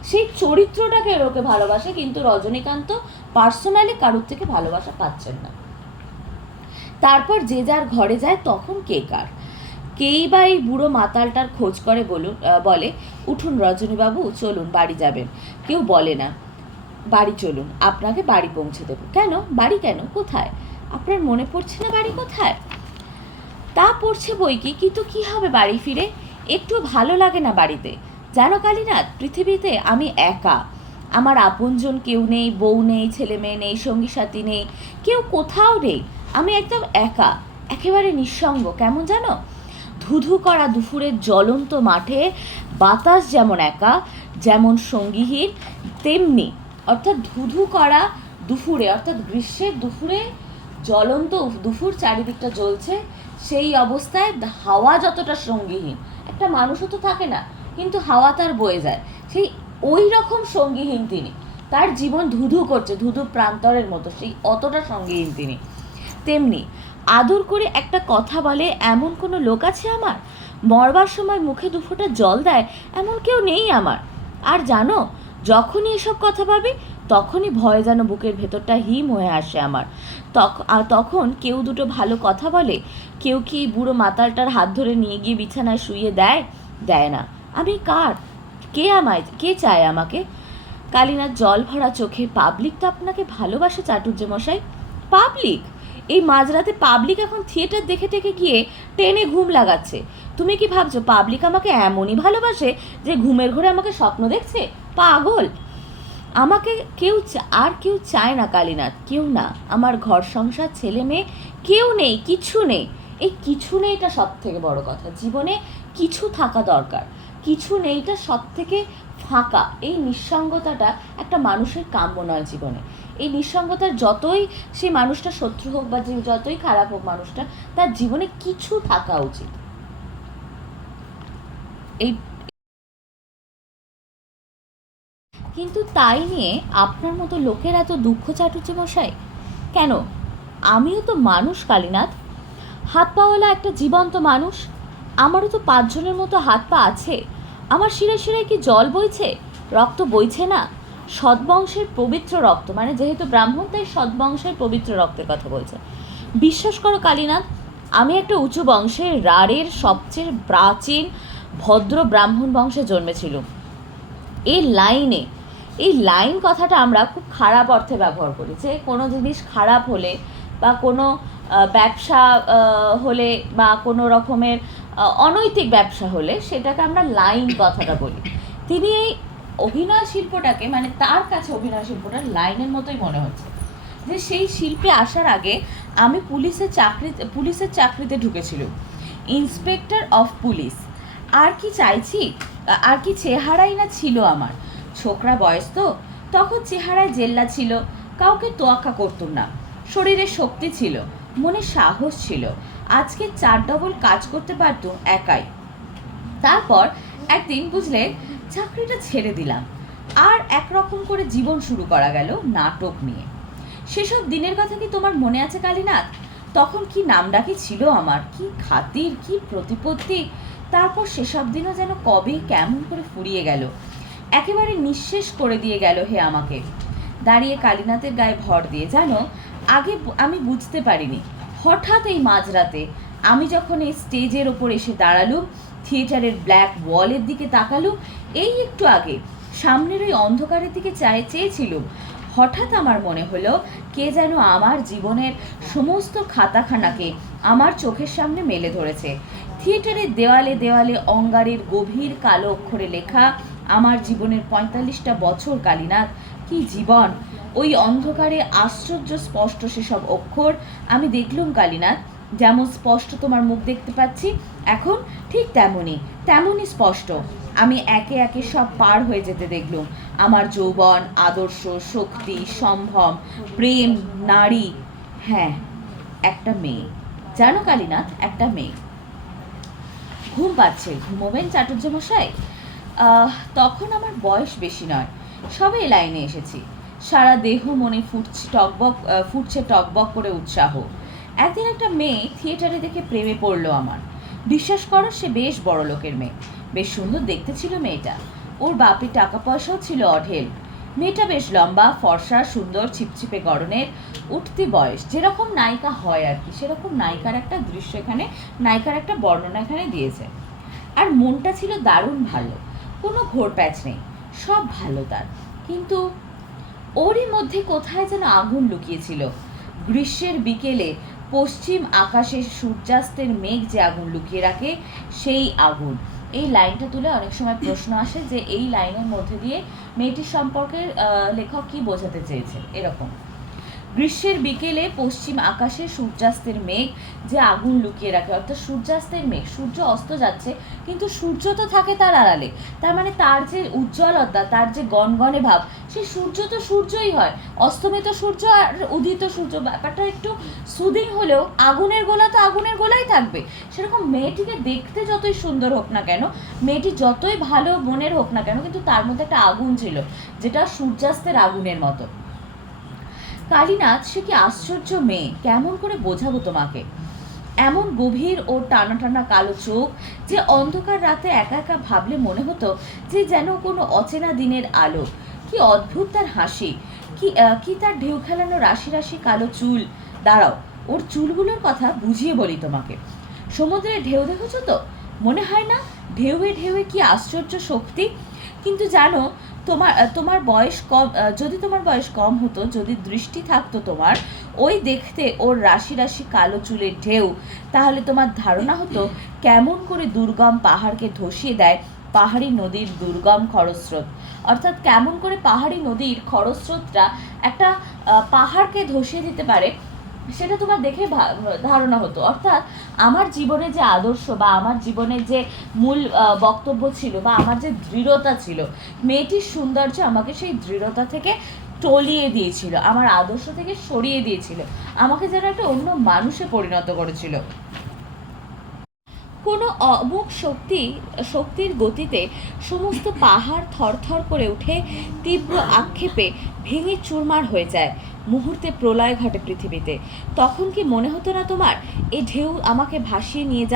সেই চরিত্রটাকে লোকে ভালোবাসে, কিন্তু রজনীকান্ত পার্সোনালি কারোর থেকে ভালোবাসা পাচ্ছেন না। তারপর যে যার ঘরে যায়, তখন কে কার। কেই বা এই বুড়ো মাতালটার খোঁজ করে বলে, উঠুন রজনীবাবু, চলুন বাড়ি যাবেন। কেউ বলে না, বাড়ি চলুন, আপনাকে বাড়ি পৌঁছে দেবো। কেন বাড়ি? কেন? কোথায়? আপনার মনে পড়ছে না বাড়ি কোথায়? তা পড়ছে বই কি, কিন্তু কী হবে বাড়ি ফিরে? একটু ভালো লাগে না বাড়িতে। জানো কালীনাথ, পৃথিবীতে আমি একা, আমার আপনজন কেউ নেই, বউ নেই, ছেলে মেয়ে নেই, সঙ্গী সাথী নেই, কেউ কোথাও নেই, আমি একদম একা, একেবারে নিঃসঙ্গ। কেমন জানো? ধুধু করা দুপুরের জ্বলন্ত মাঠে বাতাস যেমন একা, যেমন সঙ্গীহীন, তেমনি, অর্থাৎ ধুধু করা দুপুরে, অর্থাৎ গ্রীষ্মের দুপুরে, জ্বলন্ত দুপুর, চারিদিকটা জ্বলছে, সেই অবস্থায় হাওয়া যতটা সঙ্গীহীন, একটা মানুষও তো থাকে না, কিন্তু হাওয়া তার বয়ে যায়, সেই ওই রকম সঙ্গীহীন তিনি, তার জীবন ধুধু করছে, ধুধু প্রান্তরের মতো, সেই অতটা সঙ্গীহীন তিনি। তেমনি আদর করে একটা কথা বলে এমন কোনো লোক আছে আমার? মরবার সময় মুখে দুফোঁটা জল দেয় এমন কেউ নেই আমার। আর জানো, যখনই এসব কথা ভাবি তখনই ভয়ে যেন বুকের ভেতরটা হিম হয়ে আসে আমার। তখন কেউ দুটো ভালো কথা বলে, কেউ কি বুড়ো মাতালটার হাত ধরে নিয়ে গিয়ে বিছানায় শুইয়ে দেয় না। আমি কার? কে চায় আমাকে? কালীনাথ জল ভরা চোখে, পাবলিক তো আপনাকে ভালোবাসে চাটুজ্যমশাই। পাবলিক? এই মাঝরাতে পাবলিক এখন থিয়েটার দেখে গিয়ে টেনে ঘুম লাগাচ্ছে। তুমি কি ভাবছো পাবলিক আমাকে এমনই ভালোবাসে যে ঘুমের ঘরে আমাকে স্বপ্ন দেখছে? পাগল! আমাকে আর কেউ চায় না কালীনাথ, কেউ না। আমার ঘর সংসার, ছেলে মেয়ে, কেউ নেই, কিছু নেই। এই কিছু নেইটা সব থেকে বড় কথা। জীবনে কিছু থাকা দরকার, কিছু নেইটা সব থেকে ফাঁকা। এই নিঃসঙ্গতাটা একটা মানুষের কাম্য নয় জীবনে। এই নিঃসঙ্গতার যতই সেই মানুষটা শত্রু হোক বা যতই খারাপ হোক মানুষটা, তার জীবনে কিছু থাকা উচিত। এই কিন্তু তাই নিয়ে আপনার মতো লোকের এত দুঃখ চাটুর্যে মশাই কেন? আমিও তো মানুষ কালীনাথ, হাত পাওয়ালা একটা জীবন্ত মানুষ। আমারও তো 5 জনের মতো হাত পা আছে। আমার শিরায় শিরায় কি জল বইছে? রক্ত বইছে না? সৎবংশের পবিত্র রক্ত, মানে যেহেতু ব্রাহ্মণ তাই সৎবংশের পবিত্র রক্তের কথা বলছে। বিশ্বাস করো কালীনাথ, আমি একটা উঁচু বংশের, রাঢ়ের সবচেয়ে প্রাচীন ভদ্র ব্রাহ্মণ বংশে জন্মেছিল। এই লাইন কথাটা আমরা খুব খারাপ অর্থে ব্যবহার করি, যে কোনো জিনিস খারাপ হলে বা কোনো ব্যবসা হলে বা কোনো রকমের অনৈতিক ব্যবসা হলে সেটাকে আমরা লাইন কথাটা বলি। তিনি এই অভিনয় শিল্পটাকে, মানে তার কাছে অভিনয় শিল্পটা লাইনের মতোই মনে হচ্ছে। যে সেই শিল্পে আসার আগে আমি পুলিশের চাকরিতে ঢুকেছিল, ইন্সপেক্টর অফ পুলিশ। আর কি চাইছি, আর কি চেহারাই না ছিল আমার। ছোকরা বয়স তো, তখন চেহারায় জেল্লা ছিল, কাউকে তোয়াক্কা করতুম না। শরীরে শক্তি ছিল, মনে সাহস ছিল, আজকে 4 ডবল কাজ করতে পারতুম একাই। তারপর একদিন বুঝলে চাকরিটা ছেড়ে দিলাম, আর একরকম করে জীবন শুরু করা গেল নাটক নিয়ে। সেসব দিনের কথা কি তোমার মনে আছে কালীনাথ? তখন কি নামডাকি ছিল আমার, কি খাতির, কি প্রতিপত্তি। তারপর সেসব দিনও যেন কবে কেমন করে ফুরিয়ে গেল, একেবারে নিঃশেষ করে দিয়ে গেল হে আমাকে। দাঁড়িয়ে কালীনাথের গায়ে ভর দিয়ে, জানো আগে আমি বুঝতে পারিনি। হঠাৎ এই মাঝরাতে আমি যখন এই স্টেজের ওপর এসে দাঁড়ালুম, থিয়েটারের ব্ল্যাক ওয়ালের দিকে তাকালুম, এই একটু আগে সামনের ওই অন্ধকারের দিকে চেয়েছিলুম, হঠাৎ আমার মনে হলো কে যেন আমার জীবনের সমস্ত খাতাখানাকে আমার চোখের সামনে মেলে ধরেছে। থিয়েটারের দেওয়ালে দেওয়ালে অঙ্গারের গভীর কালো অক্ষরে লেখা আমার জীবনের 45টা বছর। কালীনাথ, কি জীবন! ওই অন্ধকারে আশ্চর্য স্পষ্ট সেসব অক্ষর আমি দেখলুম কালীনাথ। যেমন স্পষ্ট তোমার মুখ দেখতে পাচ্ছি এখন, ঠিক তেমনই স্পষ্ট আমি একে একে সব পার হয়ে যেতে দেখলুম। আমার যৌবন, আদর্শ, শক্তি, সম্ভ্রম, প্রেম, নারী, হ্যাঁ একটা মেয়ে। জানো কালীনাথ, একটা মেয়ে। ঘুম পাচ্ছে, ঘুমোবেন চাটুর্য মশাই? তখন আমার বয়স বেশি নয়, সবে লাইনে এসেছি। সারা দেহ মনে ফুটছে টকবক করে উৎসাহ। একদিন একটা মেয়ে থিয়েটারে দেখে প্রেমে পড়লো আমার। বিশ্বাস করো, সে বেশ বড় লোকের মেয়ে, বেশ সুন্দর দেখতে ছিল মেয়েটা। ওর বাপের টাকা পয়সাও ছিল অঢেল। মেয়েটা বেশ লম্বা, ফর্সা, সুন্দর, ছিপছিপে গড়নের, উঠতি বয়স, যেরকম নায়িকা হয় আর কি, সেরকম নায়িকার একটা দৃশ্য এখানে, নায়িকার একটা বর্ণনা এখানে দিয়েছে। আর মনটা ছিল দারুণ ভালো, কোনো ঘোর প্যাচ নেই, সব ভালো তার। কিন্তু ওরই মধ্যে কোথায় যেন আগুন লুকিয়েছিল। গ্রীষ্মের বিকেলে পশ্চিম আকাশে সূর্যাস্তের মেঘ যে আগুন লুকিয়ে রাখে, সেই আগুন। এই লাইনটা তুলে অনেক সময় প্রশ্ন আসে যে এই লাইনের মধ্যে দিয়ে মেয়েটির সম্পর্কে লেখক কি বোঝাতে চেয়েছে। এরকম, গ্রীষ্মের বিকেলে পশ্চিম আকাশে সূর্যাস্তের মেঘ যে আগুন লুকিয়ে রাখে, অর্থাৎ সূর্যাস্তের মেঘ, সূর্য অস্ত যাচ্ছে কিন্তু সূর্য তো থাকে তার আড়ালে। তার মানে তার যে উজ্জ্বলতা, তার যে গনগনে ভাব, সেই সূর্য তো সূর্যই হয়। অস্তমিত সূর্য আর উদিত সূর্য, ব্যাপারটা একটু সুদিং হলেও আগুনের গোলা তো আগুনের গোলাই থাকবে। সেরকম মেয়েটিকে দেখতে যতই সুন্দর হোক না কেন, মেয়েটি যতই ভালো মনের হোক না কেন, কিন্তু তার মধ্যে একটা আগুন ছিল, যেটা সূর্যাস্তের আগুনের মতো। কালীনাথ, সে কি আশ্চর্য মেয়ে, কেমন করে বোঝাবো তোমাকে। এমন গভীর ও টানা টানা কালো চোখ যে অন্ধকার রাতে একা একা ভাবলে মনে হতো যে যেন কোনো অচেনা দিনের আলো। কি অদ্ভুত তার হাসি, কি তার ঢেউ খেলানো রাশি রাশি কালো চুল। দাঁড়াও, ওর চুলগুলোর কথা বুঝিয়ে বলি তোমাকে। সমুদ্রের ঢেউ দেখেছো তো? মনে হয় না ঢেউয়ে ঢেউয়ে কি আশ্চর্য শক্তি। কিন্তু জানো, তোমার বয়স কম, যদি তোমার বয়স কম হতো, যদি দৃষ্টি থাকতো তোমার, ওই দেখতে ওর রাশি রাশি কালো চুলের ঢেউ, তাহলে তোমার ধারণা হতো কেমন করে দুর্গম পাহাড়কে ধসিয়ে দেয় পাহাড়ি নদীর দুর্গম খরস্রোত। অর্থাৎ কেমন করে পাহাড়ি নদীর খরস্রোতটা একটা পাহাড়কে ধসিয়ে দিতে পারে সেটা তোমার দেখে ধারণা হতো। অর্থাৎ আমার জীবনে যে আদর্শ বা আমার জীবনের যে মূল বক্তব্য ছিল বা আমার যে দৃঢ়তা ছিল, মেয়েটির সৌন্দর্য আমাকে সেই দৃঢ়তা থেকে টলিয়ে দিয়েছিল, আমার আদর্শ থেকে সরিয়ে দিয়েছিল, আমাকে যেন একটা অন্য মানুষে পরিণত করেছিল। কোনো অমুক শক্তির গতিতে সমস্ত পাহাড় থরথর করে উঠে তীব্র আক্ষেপে ভেঙে চুরমার হয়ে যায়, মুহূর্তে প্রলয় ঘটে পৃথিবীতে। তখন কি মনে হতো না তোমার, এ ঢেউ আমাকে ভাসিয়ে নিয়ে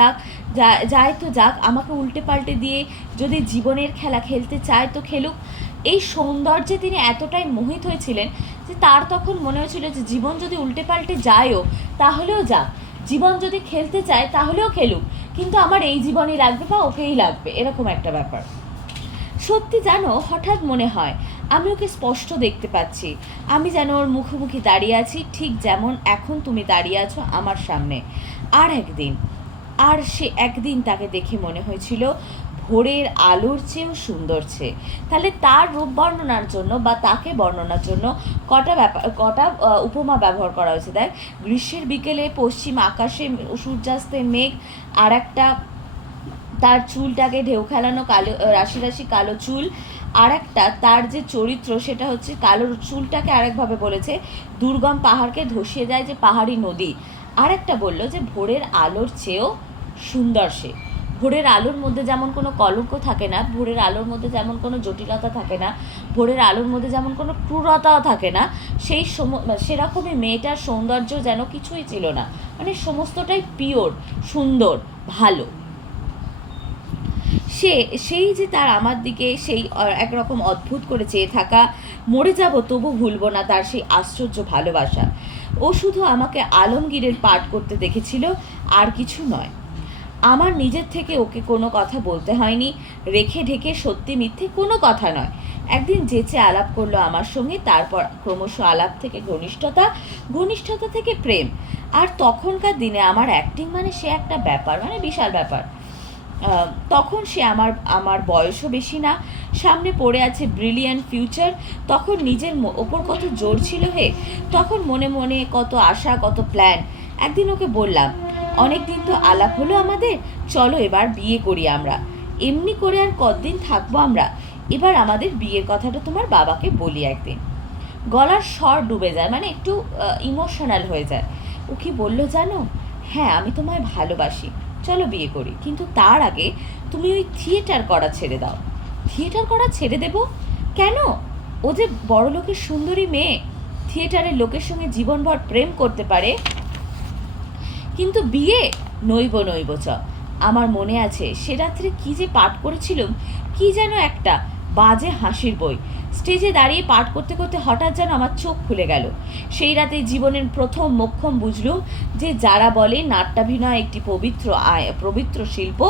যায় তো যাক, আমাকে উল্টে পাল্টে দিয়ে যদি জীবনের খেলা খেলতে চায় তো খেলুক। এই সৌন্দর্যে তিনি এতটাই মোহিত হয়েছিলেন যে তার তখন মনে হয়েছিল যে জীবন যদি উল্টে পাল্টে যায়ও তাহলেও যাক, জীবন যদি খেলতে চায় তাহলেও খেলুক, কিন্তু আমার এই জীবনই লাগবে বা ওকেই লাগবে, এরকম একটা ব্যাপার। সত্যি জানো, হঠাৎ মনে হয় আমি ওকে স্পষ্ট দেখতে পাচ্ছি, আমি যেন ওর মুখোমুখি দাঁড়িয়ে আছি, ঠিক যেমন এখন তুমি দাঁড়িয়ে আছো আমার সামনে। আর সে একদিন তাকে দেখে মনে হয়েছিল ভোরের আলোর চেয়েও সুন্দর সে। তাহলে তার রূপ বর্ণনার জন্য বা তাকে বর্ণনার জন্য কটা উপমা ব্যবহার করা হয়েছে। দেখ, গ্রীষ্মের বিকেলে পশ্চিম আকাশে সূর্যাস্তের মেঘ, আর একটা তার চুলটাকে ঢেউ খেলানো কালো রাশি রাশি কালো চুল, আর একটা তার যে চরিত্র সেটা হচ্ছে কালো চুলটাকে আরেকভাবে বলেছে দুর্গম পাহাড়কে ধসিয়ে দেয় যে পাহাড়ি নদী, আর একটা বলল যে ভোরের আলোর চেয়েও সুন্দর সে। ভোরের আলোর মধ্যে যেমন কোনো কলঙ্ক থাকে না, ভোরের আলোর মধ্যে যেমন কোনো জটিলতা থাকে না, ভোরের আলোর মধ্যে যেমন কোনো ক্রূরতাও থাকে না, সেরকমই মেয়েটার সৌন্দর্য যেন কিছুই ছিল না, মানে সমস্তটাই পিওর, সুন্দর, ভালো। সেই যে তার আমার দিকে সেই একরকম অদ্ভুত করে চেয়ে থাকা, মরে যাব তবু ভুলবো না তার সেই আশ্চর্য ভালোবাসা। ও শুধু আমাকে আলমগীরের পাঠ করতে দেখেছিল, আর কিছু নয়। আমার নিজের থেকে ওকে কোনো কথা বলতে হয়নি, রেখে ঢেকে সত্যি মিথ্যে কোনো কথা নয়। একদিন যেচে আলাপ করলো আমার সঙ্গে, তারপর ক্রমশ আলাপ থেকে ঘনিষ্ঠতা থেকে প্রেম। আর তখনকার দিনে আমার অ্যাক্টিং মানে সে একটা ব্যাপার, মানে বিশাল ব্যাপার। তখন সে আমার বয়সও বেশি না, সামনে পড়ে আছে ব্রিলিয়ান্ট ফিউচার। তখন নিজের ওপর কত জোর ছিল হে, তখন মনে মনে কত আশা, কত প্ল্যান। একদিন ওকে বললাম, অনেক দিন তো আলাপ হলো আমাদের, চলো এবার বিয়ে করি আমরা। এমনি করে আর কতদিন থাকবো আমরা, এবার আমাদের বিয়ের কথাটা তোমার বাবাকে বলি একদিন। গলার স্বর ডুবে যায়, মানে একটু ইমোশনাল হয়ে যায়। ও কি বললো জানো, হ্যাঁ আমি তোমায় ভালোবাসি, চলো বিয়ে করি, কিন্তু তার আগে তুমি ওই থিয়েটার করা ছেড়ে দাও। থিয়েটার করা ছেড়ে দেব কেন? ও যে বড় লোকের সুন্দরী মেয়ে, থিয়েটারের লোকের সঙ্গে জীবনভর প্রেম করতে পারে, কিন্তু বিয়ে নইব চ। আমার মনে আছে সে রাত্রে কি যে পাঠ করেছিলাম, কি যেন একটা বাজে হাসির বই। স্টেজে দাঁড়িয়ে পাঠ করতে করতে হঠাৎ যেন আমার চোখ খুলে গেল। সেই রাতে জীবনের প্রথম মোক্ষম বুঝলুম যে যারা বলে নাট্যাভিনয় একটি পবিত্র শিল্প,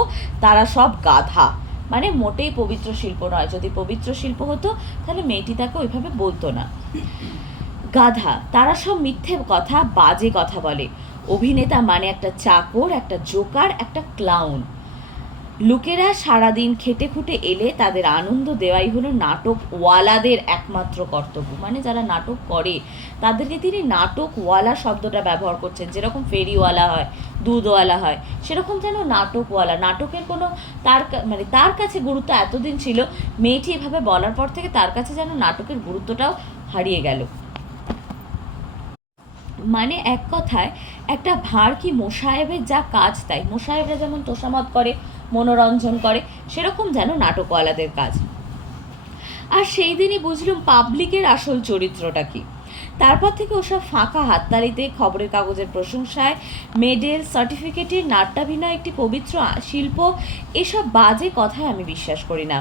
তারা সব গাধা। মানে মোটেই পবিত্র শিল্প নয়। যদি পবিত্র শিল্প হতো তাহলে মেয়েটি তাকে ওইভাবে বলতো না। গাধা, তারা সব মিথ্যে কথা, বাজে কথা বলে। অভিনেতা মানে একটা চাকর, একটা জোকার, একটা ক্লাউন। লোকেরা সারাদিন খেটে খুটে এলে তাদের আনন্দ দেওয়াই হলো নাটকওয়ালাদের একমাত্র কর্তব্য। মানে যারা নাটক করে তাদেরকে তিনি নাটকওয়ালা শব্দটা ব্যবহার করছেন। যেরকম ফেরিওয়ালা হয়, দুধওয়ালা হয়, সেরকম যেন নাটকওয়ালা। নাটকের কোনো তার কাছে গুরুত্ব এতদিন ছিল, মেয়েটি এভাবে বলার পর থেকে তার কাছে যেন নাটকের গুরুত্বটাও হারিয়ে গেল। মানে এক কথায় একটা ভাঁড় কি মোসাহেবের যা কাজ তাই। মোসাহেবরা যেমন তোষামত করে, মনোরঞ্জন করে, সেরকম যেন নাটকওয়ালাদের কাজ। আর সেই দিনই বুঝলাম পাবলিকের আসল চরিত্রটা কি। তারপর থেকে ওসব ফাঁকা হাততালিতে, খবরের কাগজের প্রশংসায়, মেডেল, সার্টিফিকেটের নাট্যাভিনয় একটি পবিত্র শিল্প, এসব বাজে কথায় আমি বিশ্বাস করি না।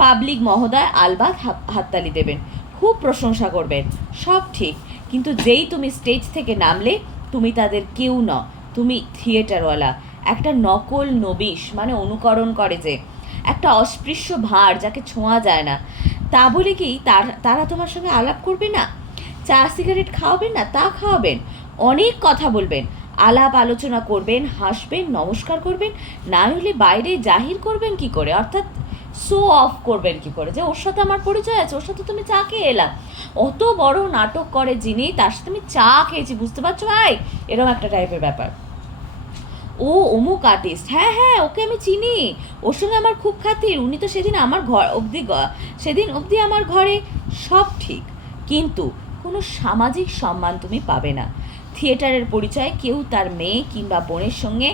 পাবলিক মহোদয় আলবাত হাততালি দেবেন, খুব প্রশংসা করবেন, সব ঠিক, কিন্তু যেই তুমি স্টেজ থেকে নামলে তুমি তাদের কেউ নও, তুমি থিয়েটারওয়ালা, একটা নকল নবিশ, মানে অনুকরণ করে যে একটা অস্পৃশ্য ভাঁড় যাকে ছোঁয়া যায় না। তা বলে কি তারা তোমার সঙ্গে আলাপ করবে না, চা সিগারেট খাওয়াবেন না? তা খাওয়াবেন, অনেক কথা বলবেন, আলাপ আলোচনা করবেন, হাসবেন, নমস্কার করবেন, না হলে বাইরে জাহির করবেন কি করে, অর্থাৎ শো অফ করবেন কি করে যে ওর সাথে আমার পরিচয় আছে, ওর সাথে তুমি চা খেয়ে এলাম। অত বড় নাটক করে যিনি, তার সাথে আমি চা খেয়েছি, বুঝতে পারছো ভাই, এরকম একটা টাইপের ব্যাপার। ও অমুক আর্টিস্ট, হ্যাঁ হ্যাঁ ওকে আমি চিনি, ওর সঙ্গে আমার খুব খাতির, উনি তো সেদিন আমার ঘর অবধি, সেদিন অবধি আমার ঘরে। সব ঠিক, কিন্তু কোনো সামাজিক সম্মান তুমি পাবে না। থিয়েটারের পরিচয় কেউ তার মেয়ে কিংবা বোনের সঙ্গে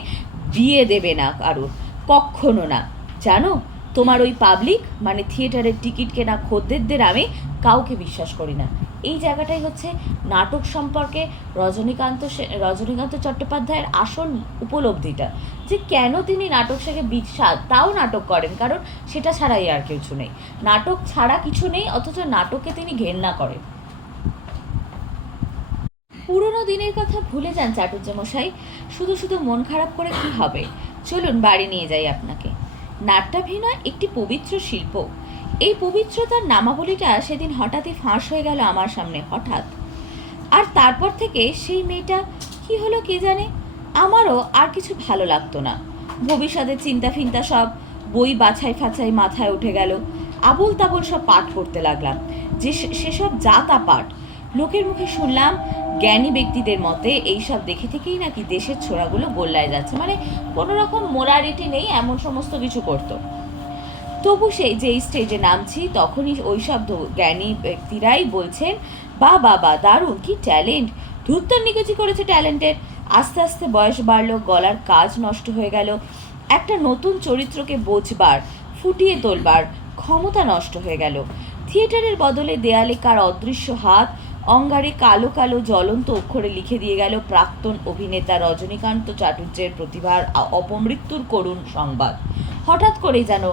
বিয়ে দেবে না কারুর, কক্ষনো না। জানো, তোমার ওই পাবলিক মানে থিয়েটারের টিকিট কেনা খদ্দেরদের আমি কাউকে বিশ্বাস করি না। এই জায়গাটাই হচ্ছে নাটক সম্পর্কে রজনীকান্ত চট্টোপাধ্যায়ের আসল উপলব্ধিটা, যে কেন তিনি নাটক শেখে বিশ্বাস, তাও নাটক করেন, কারণ সেটা ছাড়াই আর কিছু নেই, নাটক ছাড়া কিছু নেই, অথচ নাটককে তিনি ঘেন্না করেন। পুরোনো দিনের কথা ভুলে যান চাটুজ্যমশাই, শুধু শুধু মন খারাপ করে কি হবে। চলুন বাড়ি নিয়ে যাই আপনাকে। নাট্যাভিনয় একটি পবিত্র শিল্প, এই পবিত্রতার নামাবলীটা সেদিন হঠাৎই ফাঁস হয়ে গেল আমার সামনে, হঠাৎ। আর তারপর থেকে সেই মেয়েটা কি হলো কে জানে, আমারও আর কিছু ভালো লাগতো না। ভবিষ্যতের চিন্তা ফিন্তা সব বই বাছাই ফাছাই মাথায় উঠে গেল, আবুল তাবুল সব পাঠ করতে লাগলাম, যে সেসব জাতা পাঠ। লোকের মুখে শুনলাম জ্ঞানী ব্যক্তিদের মতে এইসব দেখে থেকেই নাকি দেশের ছোড়াগুলো গোল্লায় যাচ্ছে, মানে কোনো রকম মোরালিটি নেই এমন সমস্ত কিছু করতো। তবু সেই যে স্টেজে নামছি তখনই ওইসব জ্ঞানী ব্যক্তিরাই বলছেন, বা বাবা দারুণ, কি ট্যালেন্ট, ধুত্তর নিকুচি করেছে ট্যালেন্টের। আস্তে আস্তে বয়স বাড়লো, গলার কাজ নষ্ট হয়ে গেল, একটা নতুন চরিত্রকে বোঝবার, ফুটিয়ে তোলবার ক্ষমতা নষ্ট হয়ে গেল। থিয়েটারের বদলে দেয়ালে কার অদৃশ্য হাত অঙ্গারে কালো কালো জ্বলন্ত অক্ষরে লিখে দিয়ে গেল প্রাক্তন অভিনেতা রজনীকান্ত চাটুর্যের প্রতিভার অপমৃত্যুর করুণ সংবাদ। হঠাৎ করেই যেন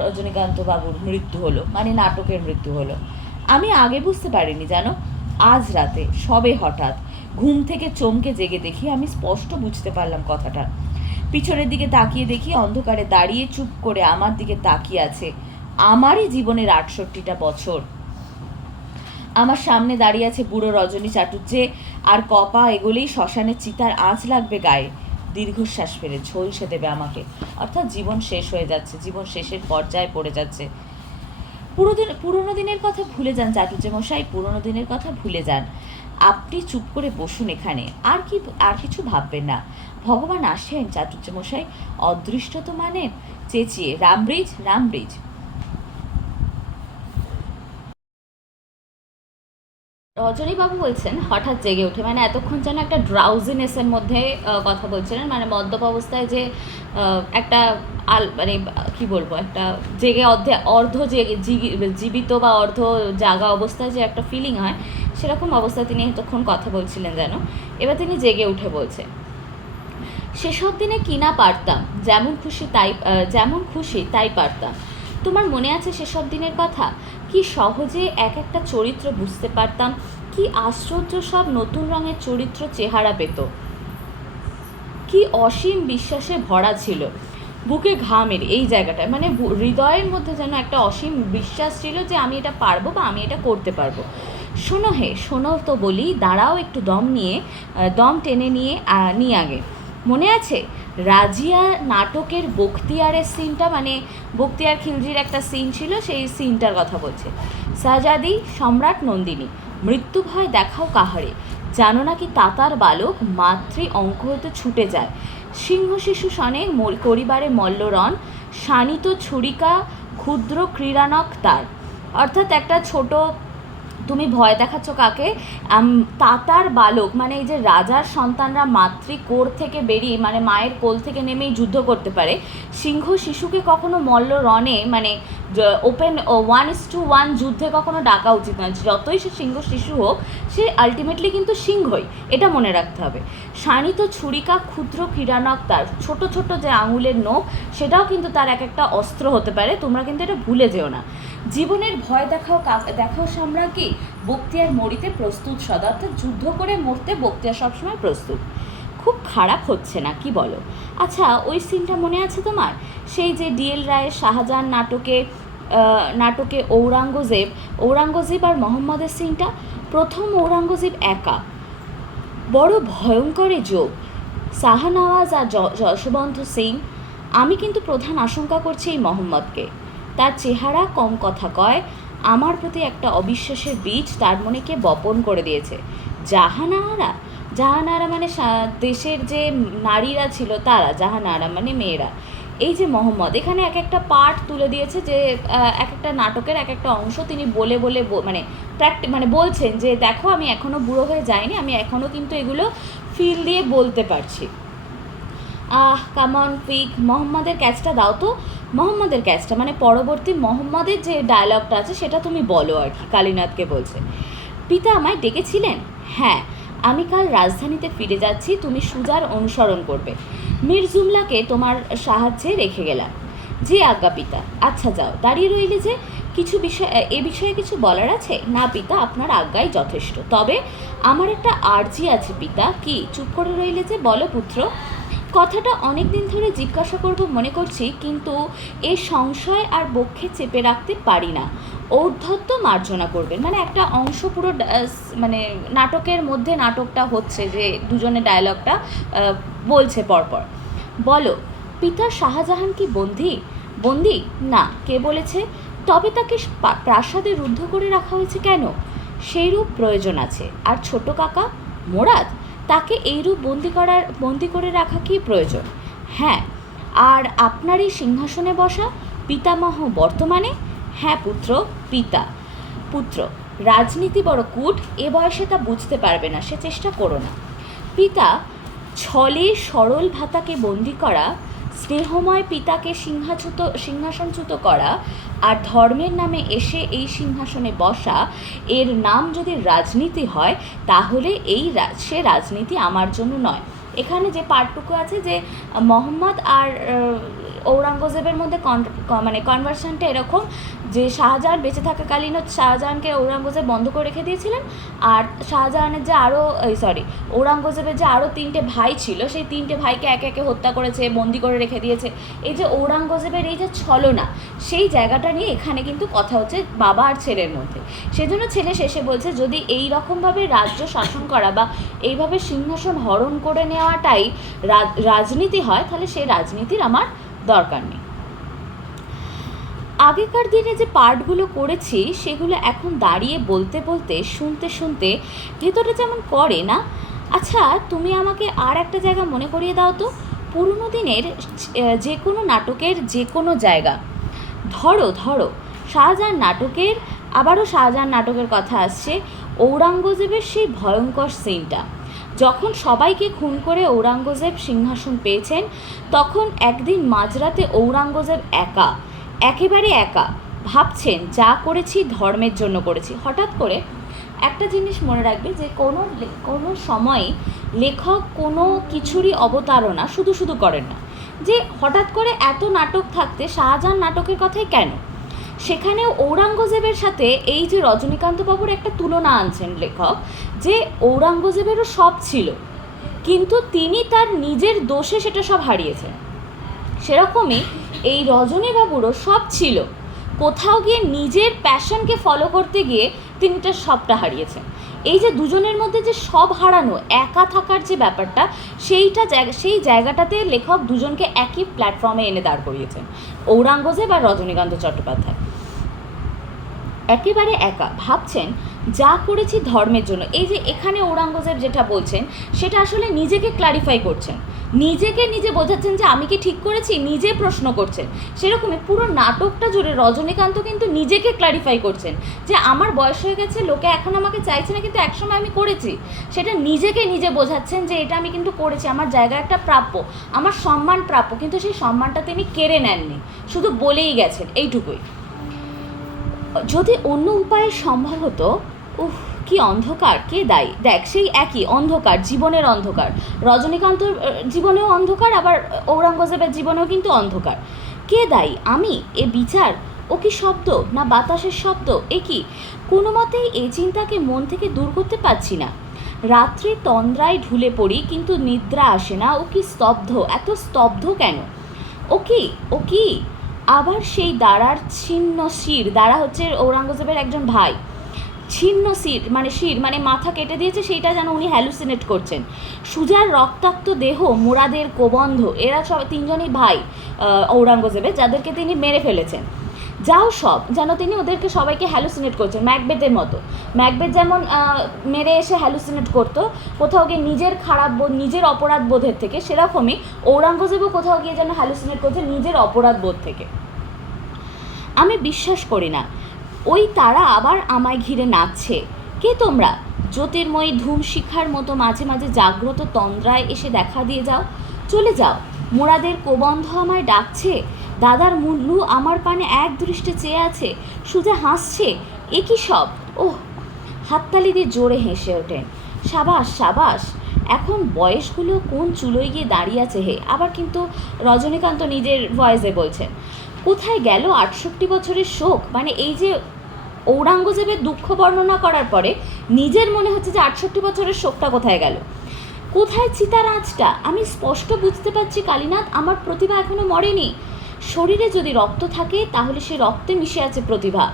রজনীকান্ত বাবুর মৃত্যু হলো, মানে নাটকের মৃত্যু হলো। আমি আগে বুঝতে পারিনি জানো, আজ রাতে সবে হঠাৎ ঘুম থেকে চমকে জেগে দেখি, আমি স্পষ্ট বুঝতে পারলাম কথাটা। পিছনের দিকে তাকিয়ে দেখি অন্ধকারে দাঁড়িয়ে চুপ করে আমার দিকে তাকিয়ে আছে আমারই জীবনের ৬৮টা বছর। আমার সামনে দাঁড়িয়ে আছে বুড়ো রজনী চাটুর্যে, আর কপা এগোলেই শ্মশানের চিতার আঁচ লাগবে গায়ে, দীর্ঘশ্বাস ফেলে ঝলসে দেবে আমাকে, অর্থাৎ জীবন শেষ হয়ে যাচ্ছে, জীবন শেষের পর্যায়ে পড়ে যাচ্ছে। পুরোনো দিনের কথা ভুলে যান চাটুর্যে মশাই, পুরোনো দিনের কথা ভুলে যান। আপনি চুপ করে বসুন এখানে, আর কিছু ভাববেন না। ভগবান আসেন চাটুর্যে মশাই, অদৃষ্ট তো মানেন। চেঁচিয়ে রামব্রিজ রামব্রিজ। রজনীবাবু বলছেন হঠাৎ জেগে উঠে, মানে এতক্ষণ যেন একটা ড্রাউজিনেসের মধ্যে কথা বলছিলেন, মানে মদ্যপ অবস্থায় যে একটা মানে কি বলবো, একটা জেগে অর্ধ জীবিত বা অর্ধ জাগা অবস্থায় যে একটা ফিলিং হয়, সেরকম অবস্থায় তিনি এতক্ষণ কথা বলছিলেন যেন। এবার তিনি জেগে উঠে বলছে, সেসব দিনে কিনা পারতাম, যেমন খুশি তাই পারতাম। তোমার মনে আছে সেসব দিনের কথা? কি সহজে এক একটা চরিত্র বুঝতে পারতাম, কি আশ্চর্য সব নতুন রঙের চরিত্র চেহারা পেত, কি অসীম বিশ্বাসে ভরা ছিল। বুকে ঘামের এই জায়গাটায়, মানে হৃদয়ের মধ্যে যেন একটা অসীম বিশ্বাস ছিল যে আমি এটা পারবো বা আমি এটা করতে পারবো। শোনো হে, শোনো তো বলি, দাঁড়াও একটু দম টেনে নিয়ে আগে। মনে আছে রাজিয়া নাটকের বখতিয়ারের সিনটা, মানে বখতিয়ার খিলজির একটা সিন ছিল, সেই সিনটার কথা বলছে। শাহজাদি সম্রাট নন্দিনী, মৃত্যু ভয় দেখাও কাহারে, জানো নাকি তাতার বালক মাতৃ অঙ্ক হতে ছুটে যায়, সিংহ শিশু সনে করিবারে মল্লরণ, শানিত ছুরিকা ক্ষুদ্র ক্রীড়ানক তার। অর্থাৎ একটা ছোট, তুমি ভয় দেখাচ্ছ কাকে, তাতার বালক মানে এই যে রাজার সন্তানরা মাতৃকোর থেকে বেরিয়ে, মানে মায়ের কোল থেকে নেমেই যুদ্ধ করতে পারে, সিংহ শিশুকে কখনো মল্ল রণে, মানে ওপেন 1:1 যুদ্ধে কখনো ডাকা উচিত নয়। যতই সে সিংহ শিশু হোক, সে আলটিমেটলি কিন্তু সিংহই, এটা মনে রাখতে হবে। শানিত ছুরিকা ক্ষুদ্র ক্রীড়ানক তার, ছোট ছোট যে আঙুলের নখ, সেটাও কিন্তু তার এক একটা অস্ত্র হতে পারে, তোমরা কিন্তু এটা ভুলে যেও না। জীবনের ভয় দেখাও সামরা কি, বখতিয়ার মরিতে প্রস্তুত সদা, অর্থাৎ যুদ্ধ করে মরতে বখতিয়ার সবসময় প্রস্তুত। খুব খারাপ হচ্ছে না কি বলো? আচ্ছা ওই সিনটা মনে আছে তোমার, সেই যে ডিএল রায়ের শাহজাহান নাটকে ঔরঙ্গজেব আর মোহাম্মদের সিনটা? প্রথম ঔরঙ্গজেব একা, বড় ভয়ঙ্কর যোগ, শাহনওয়াজ আর যশবন্ত সিং। আমি কিন্তু প্রধান আশঙ্কা করছি এই মোহাম্মদকে। তার চেহারা কম কথা কয়, আমার প্রতি একটা অবিশ্বাসের বীজ তার মনে কে বপন করে দিয়েছে। জাহানারা, জাহানারা মানে দেশের যে নারীরা ছিল তারা, জাহানারা মানে মেয়েরা। এই যে মোহাম্মদ এখানে এক একটা পার্ট তুলে দিয়েছে, যে এক একটা নাটকের এক একটা অংশ তিনি বলে বলে মানে বলছেন যে দেখো আমি এখনও বুড়ো হয়ে যাইনি, আমি এখনও কিন্তু এগুলো ফিল দিয়ে বলতে পারছি। কামন কুইক, মোহাম্মদের ক্যাচটা দাও তো, মোহাম্মদের ক্যাচটা মানে পরবর্তী মোহাম্মদের যে ডায়লগটা আছে সেটা তুমি বলো আর কি, কালীনাথকে বলছে। পিতা আমায় ডেকেছিলেন? হ্যাঁ, আমি কাল রাজধানীতে ফিরে যাচ্ছি, তুমি সুজার অনুসরণ করবে। মীর জুমলাকে তোমার সাহায্যে রেখে গেলাম। জি আজ্ঞা পিতা। আচ্ছা যাও, দাঁড়িয়ে রইলে যে, কিছু এ বিষয়ে কিছু বলার আছে? না পিতা, আপনার আজ্ঞাই যথেষ্ট। তবে আমার একটা আর্জি আছে পিতা। কি? চুপ করে রইলে যে, বলো পুত্র। কথাটা অনেক দিন ধরে জিজ্ঞাসা করব মনে করছি, কিন্তু এ সংশয় আর বক্ষে চেপে রাখতে পারি না। ঔদ্ধত্য মার্জনা করবেন, মানে একটা অংশ পুরো মানে নাটকের মধ্যে নাটকটা হচ্ছে, যে দুজনের ডায়লগটা বলছে পরপর। বলো পিতা, শাহজাহান কি বন্দী? বন্দী না। কে বলেছে? তবে তাকে প্রাসাদে রুদ্ধ করে রাখা হয়েছে কেন? সেইরূপ প্রয়োজন আছে। আর ছোট কাকা মোরাদ, তাকে এইরূপ বন্দি করে রাখা কি প্রয়োজন? হ্যাঁ। আর আপনার এই সিংহাসনে বসা পিতামহ বর্তমানে? হ্যাঁ পুত্র, পিতা। পুত্র, রাজনীতি বড় কূট, এ বয়সে তা বুঝতে পারবে না, সে চেষ্টা করো না। পিতা, ছলে সরল ভাতাকে বন্দি করা, স্নেহময় পিতাকে সিংহাসনচ্যুত করা, আর ধর্মের নামে এসে এই সিংহাসনে বসা, এর নাম যদি রাজনীতি হয়, তাহলে সে রাজনীতি আমার জন্য নয়। এখানে যে পার্টটুকু আছে, যে মোহাম্মদ আর ঔরঙ্গজেবের মধ্যে মানে কনভারসেশনটা এরকম, যে শাহজাহান বেঁচে থাকাকালীন শাহজাহানকে ঔরঙ্গজেব বন্ধ করে রেখে দিয়েছিলেন, আর শাহজাহানের যে ঔরঙ্গজেবের যে আরও 3টে ভাই ছিল, সেই 3টে ভাইকে একে একে হত্যা করেছে, বন্দি করে রেখে দিয়েছে। এই যে ঔরঙ্গজেবের এই যে ছলনা, সেই জায়গাটা নিয়ে এখানে কিন্তু কথা হচ্ছে বাবা আর ছেলের মধ্যে। সেজন্য ছেলে শেষে বলছে, যদি এই রকমভাবে রাজ্য শাসন করা বা এইভাবে সিংহাসন হরণ করে নেওয়াটাই রাজনীতি হয়, তাহলে সেই রাজনীতির আমার দরকার নেই। আগেকার দিনে যে পার্টগুলো করেছি সেগুলো এখন দাঁড়িয়ে বলতে বলতে, শুনতে শুনতে ভেতরে যেমন করে না। আচ্ছা, তুমি আমাকে আর একটা জায়গা মনে করিয়ে দাও তো, পুরনো দিনের যে কোনো নাটকের যে কোনো জায়গা। ধরো শাহজাহান নাটকের, আবারও শাহজাহান নাটকের কথা আসছে, ঔরঙ্গজেবের সেই ভয়ঙ্কর সিনটা, যখন সবাইকে খুন করে ঔরঙ্গজেব সিংহাসন পেয়েছেন, তখন একদিন মাঝরাতে ঔরঙ্গজেব একেবারে একা ভাবছেন, যা করেছি ধর্মের জন্য করেছি। হঠাৎ করে একটা জিনিস মনে রাখবে, যে কোনো সময় লেখক কোনো কিছুরই অবতারণা শুধু করেন না। যে হঠাৎ করে এত নাটক থাকতে শাহজাহান নাটকের কথাই কেন? সেখানেও ঔরঙ্গজেবের সাথে এই যে রজনীকান্তবাবুর একটা তুলনা আনছেন লেখক, যে ঔরঙ্গজেবেরও সব ছিল, কিন্তু তিনি তার নিজের দোষে সেটা সব হারিয়েছেন। সেরকমই এই রজনীবাবুরও সব ছিল, কোথাও গিয়ে নিজের প্যাশনকে ফলো করতে গিয়ে তিনি তার সবটা হারিয়েছেন। এই যে দুজনের মধ্যে যে সব হারানো, একা থাকার যে ব্যাপারটা, সেই জায়গাটাতে লেখক দুজনকে একই প্ল্যাটফর্মে এনে দাঁড় করিয়েছেন, ঔরঙ্গজেব আর রজনীকান্ত চট্টোপাধ্যায়। একেবারে একা ভাবছেন, যা করেছি ধর্মের জন্য। এই যে এখানে ঔরঙ্গজেব যেটা বলছেন, সেটা আসলে নিজেকে ক্লারিফাই করছেন, নিজেকে নিজে বোঝাচ্ছেন যে আমি কি ঠিক করেছি, নিজে প্রশ্ন করছেন। সেরকমই পুরো নাটকটা জুড়ে রজনীকান্ত কিন্তু নিজেকে ক্লারিফাই করছেন, যে আমার বয়স হয়ে গেছে, লোকে এখন আমাকে চাইছে না, কিন্তু একসময় আমি করেছি। সেটা নিজেকে নিজে বোঝাচ্ছেন যে এটা আমি কিন্তু করেছি, আমার জায়গা একটা প্রাপ্য, আমার সম্মান প্রাপ্য, কিন্তু সেই সম্মানটা তিনি কেড়ে নেননি, শুধু বলেই গেছেন, এইটুকুই। যদি অন্য উপায়ে সম্ভব হতো। কি অন্ধকার, কে দায়ী? দেখ, সেই একই অন্ধকার, জীবনের অন্ধকার, রজনীকান্তর জীবনেও অন্ধকার, আবার ঔরঙ্গজেবের জীবনেও কিন্তু অন্ধকার। কে দায়ী? আমি? এ বিচার? ও কি শব্দ, না বাতাসের শব্দ? এ কি? কোনো মতেই এই চিন্তাকে মন থেকে দূর করতে পারছি না। রাত্রি তন্দ্রায় ঢুলে পড়ি, কিন্তু নিদ্রা আসে না। ও কি স্তব্ধ, এত স্তব্ধ কেন? ও কি আবার সেই দাঁড়ার ছিন্ন শির, দাঁড়া হচ্ছে ঔরঙ্গজেবের একজন ভাই, ছিন্ন শির মানে মাথা কেটে দিয়েছে, সেইটা যেন উনি হ্যালুসিনেট করছেন। সুজার রক্তাক্ত দেহ, মুরাদের কোবন্ধ, এরা সব তিনজনই ভাই ঔরঙ্গজেবের, যাদেরকে তিনি মেরে ফেলেছেন। যাও সব, যেন তিনি ওদেরকে সবাইকে হ্যালুসিনেট করছেন ম্যাকবেথের মতো। ম্যাকবেথ যেমন মেরে এসে হ্যালুসিনেট করতো কোথাও গিয়ে নিজের খারাপ বোধ, নিজের অপরাধ বোধের থেকে, সেরকমই ঔরঙ্গজেবও কোথাও গিয়ে যেন হ্যালুসিনেট করছে নিজের অপরাধ বোধ থেকে। আমি বিশ্বাস করি না ওই তারা আবার আমায় ঘিরে নাচছে। কে তোমরা? জ্যোতির্ময়ী ধূমশিখার মতো মাঝে মাঝে জাগ্রত তন্দ্রায় এসে দেখা দিয়ে যাও। চলে যাও। মোড়াদের কোবন্ধ আমায় ডাকছে। দাদার মুল্লু আমার পানে এক দৃষ্টে চেয়ে আছে, সুজে হাসছে। এ কি সব? ওহ! হাততালি দিয়ে জোরে হেসে ওঠেন। সাবাস সাবাস, এখন বয়সগুলো কোন চুলোয় গিয়ে দাঁড়িয়ে আছে হে। আবার কিন্তু রজনীকান্ত নিজের ভয়েসে বলছেন, কোথায় গেল 68 বছরের শোক? মানে এই যে ঔরঙ্গজেবের দুঃখ বর্ণনা করার পরে নিজের মনে হচ্ছে যে 68 বছরের শোকটা কোথায় গেল? কোথায় চিতার আঁচটা? আমি স্পষ্ট বুঝতে পারছি কালীনাথ, আমার প্রতিভা এখনো মরেনি। শরীরে যদি রক্ত থাকে তাহলে সে রক্তে মিশে আছে প্রতিভা।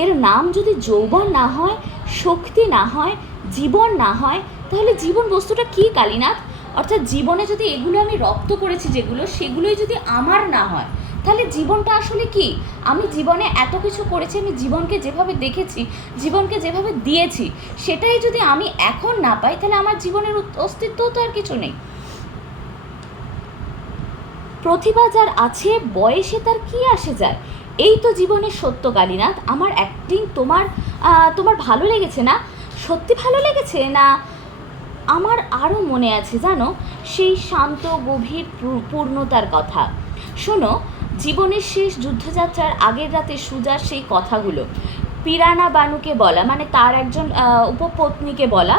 এর নাম যদি যৌবন না হয়, শক্তি না হয়, জীবন না হয়, তাহলে জীবন বস্তুটা কী কালীনাথ? অর্থাৎ জীবনে যদি এগুলো আমি রপ্ত করেছি যেগুলো, সেগুলোই যদি আমার না হয়, তাহলে জীবনটা আসলে কি? আমি জীবনে এত কিছু করেছি, আমি জীবনকে যেভাবে দেখেছি, জীবনকে যেভাবে দিয়েছি, সেটাই যদি আমি এখন না পাই, তাহলে আমার জীবনের অস্তিত্বও তো আর কিছু নেই। প্রতিভা যার আছে, বয়সে তার কি আসে যায়? এই তো জীবনের সত্য কালীনাথ। আমার অ্যাক্টিং তোমার ভালো লেগেছে না? সত্যি ভালো লেগেছে না? আমার আরও মনে আছে জানো, সেই শান্ত গভীর পূর্ণতার কথা। শোনো, জীবনের শেষ যুদ্ধযাত্রার আগের রাতে সুজার সেই কথাগুলো পিরানা বানুকে বলা, মানে তার একজন উপপত্নীকে বলা।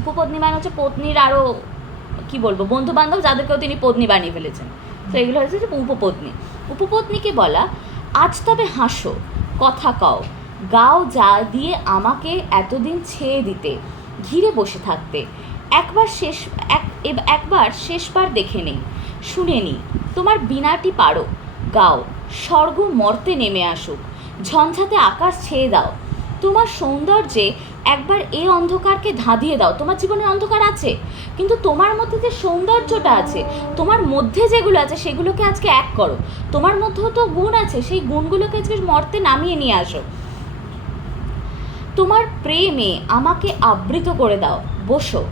উপপত্নী মানে হচ্ছে পত্নীর আরও কী বলবো, বন্ধুবান্ধব যাদেরকেও তিনি পত্নী বানিয়ে ফেলেছেন, তো এগুলো হচ্ছে যে উপপত্নীকে বলা, আজ তবে হাসো, কথা কও, গাও যা দিয়ে আমাকে এতদিন ছেয়ে দিতে, ঘিরে বসে থাকতে। একবার শেষবার দেখে নেই, শুনে নি, তোমার বীণাটি পারো, গাও, স্বর্গ মর্তে নেমে আসুক, ঝঞ্ঝাতে আকাশ ছেয়ে দাও। তোমার সৌন্দর্যে একবার এই অন্ধকারকে ধাঁধিয়ে দাও। তোমার জীবনে অন্ধকার আছে, কিন্তু তোমার মধ্যে যে সৌন্দর্যটা আছে, তোমার মধ্যে যেগুলো আছে, সেগুলোকে আজকে এক করো। তোমার মধ্যেও তো গুণ আছে, সেই গুণগুলোকে আজকে মর্তে নামিয়ে নিয়ে আসো। তোমার প্রেমে আমাকে আবৃত করে দাও। বসো,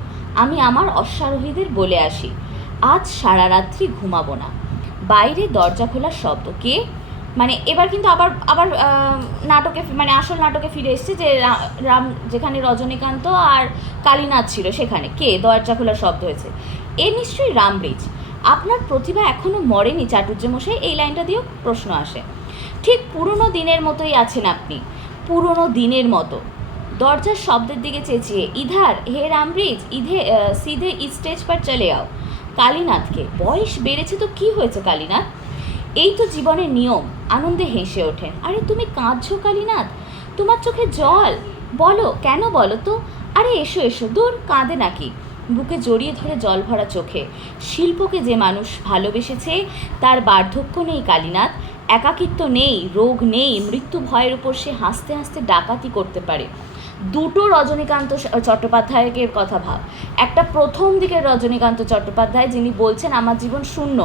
আমি আমার অশ্বারোহীদের বলে আসি, আজ সারা রাত্রি ঘুমাবো না। বাইরে দরজা খোলার শব্দ। কে? মানে এবার কিন্তু আবার আবার নাটকে, মানে আসল নাটকে ফিরে এসছে, যে রাম যেখানে রজনীকান্ত আর কালীনাথ ছিল, সেখানে কে দরজা খোলার শব্দ হয়েছে? এ নিশ্চয়ই রামব্রিজ। আপনার প্রতিভা এখনও মরেনি চাটুর্যমশাই, এই লাইনটা দিয়েও প্রশ্ন আসে। ঠিক পুরনো দিনের মতোই আছেন আপনি, পুরনো দিনের মতো। দরজার শব্দের দিকে চেঁচিয়ে, ইধার হে রামব্রিজ, সিধে স্টেজ পর চলে আও। কালীনাথকে, বয়স বেড়েছে তো কি হয়েছে কালীনাথ? এই তো জীবনের নিয়ম। আনন্দে হেসে ওঠেন। আরে তুমি কাঁদছো কালীনাথ? তোমার চোখে জল? বলো কেন, বলো তো। আরে এসো এসো, দূর কাঁদে নাকি? বুকে জড়িয়ে ধরে জল ভরা চোখে। শিল্পকে যে মানুষ ভালোবেসেছে তার বার্ধক্য নেই কালীনাথ, একাকিত্ব নেই, রোগ নেই, মৃত্যু ভয়ের উপর সে হাসতে হাসতে ডাকাতি করতে পারে। দুটো রজনীকান্ত চট্টোপাধ্যায়ের কথা ভাব। একটা প্রথম দিকের রজনীকান্ত চট্টোপাধ্যায়, যিনি বলছেন আমার জীবন শূন্য,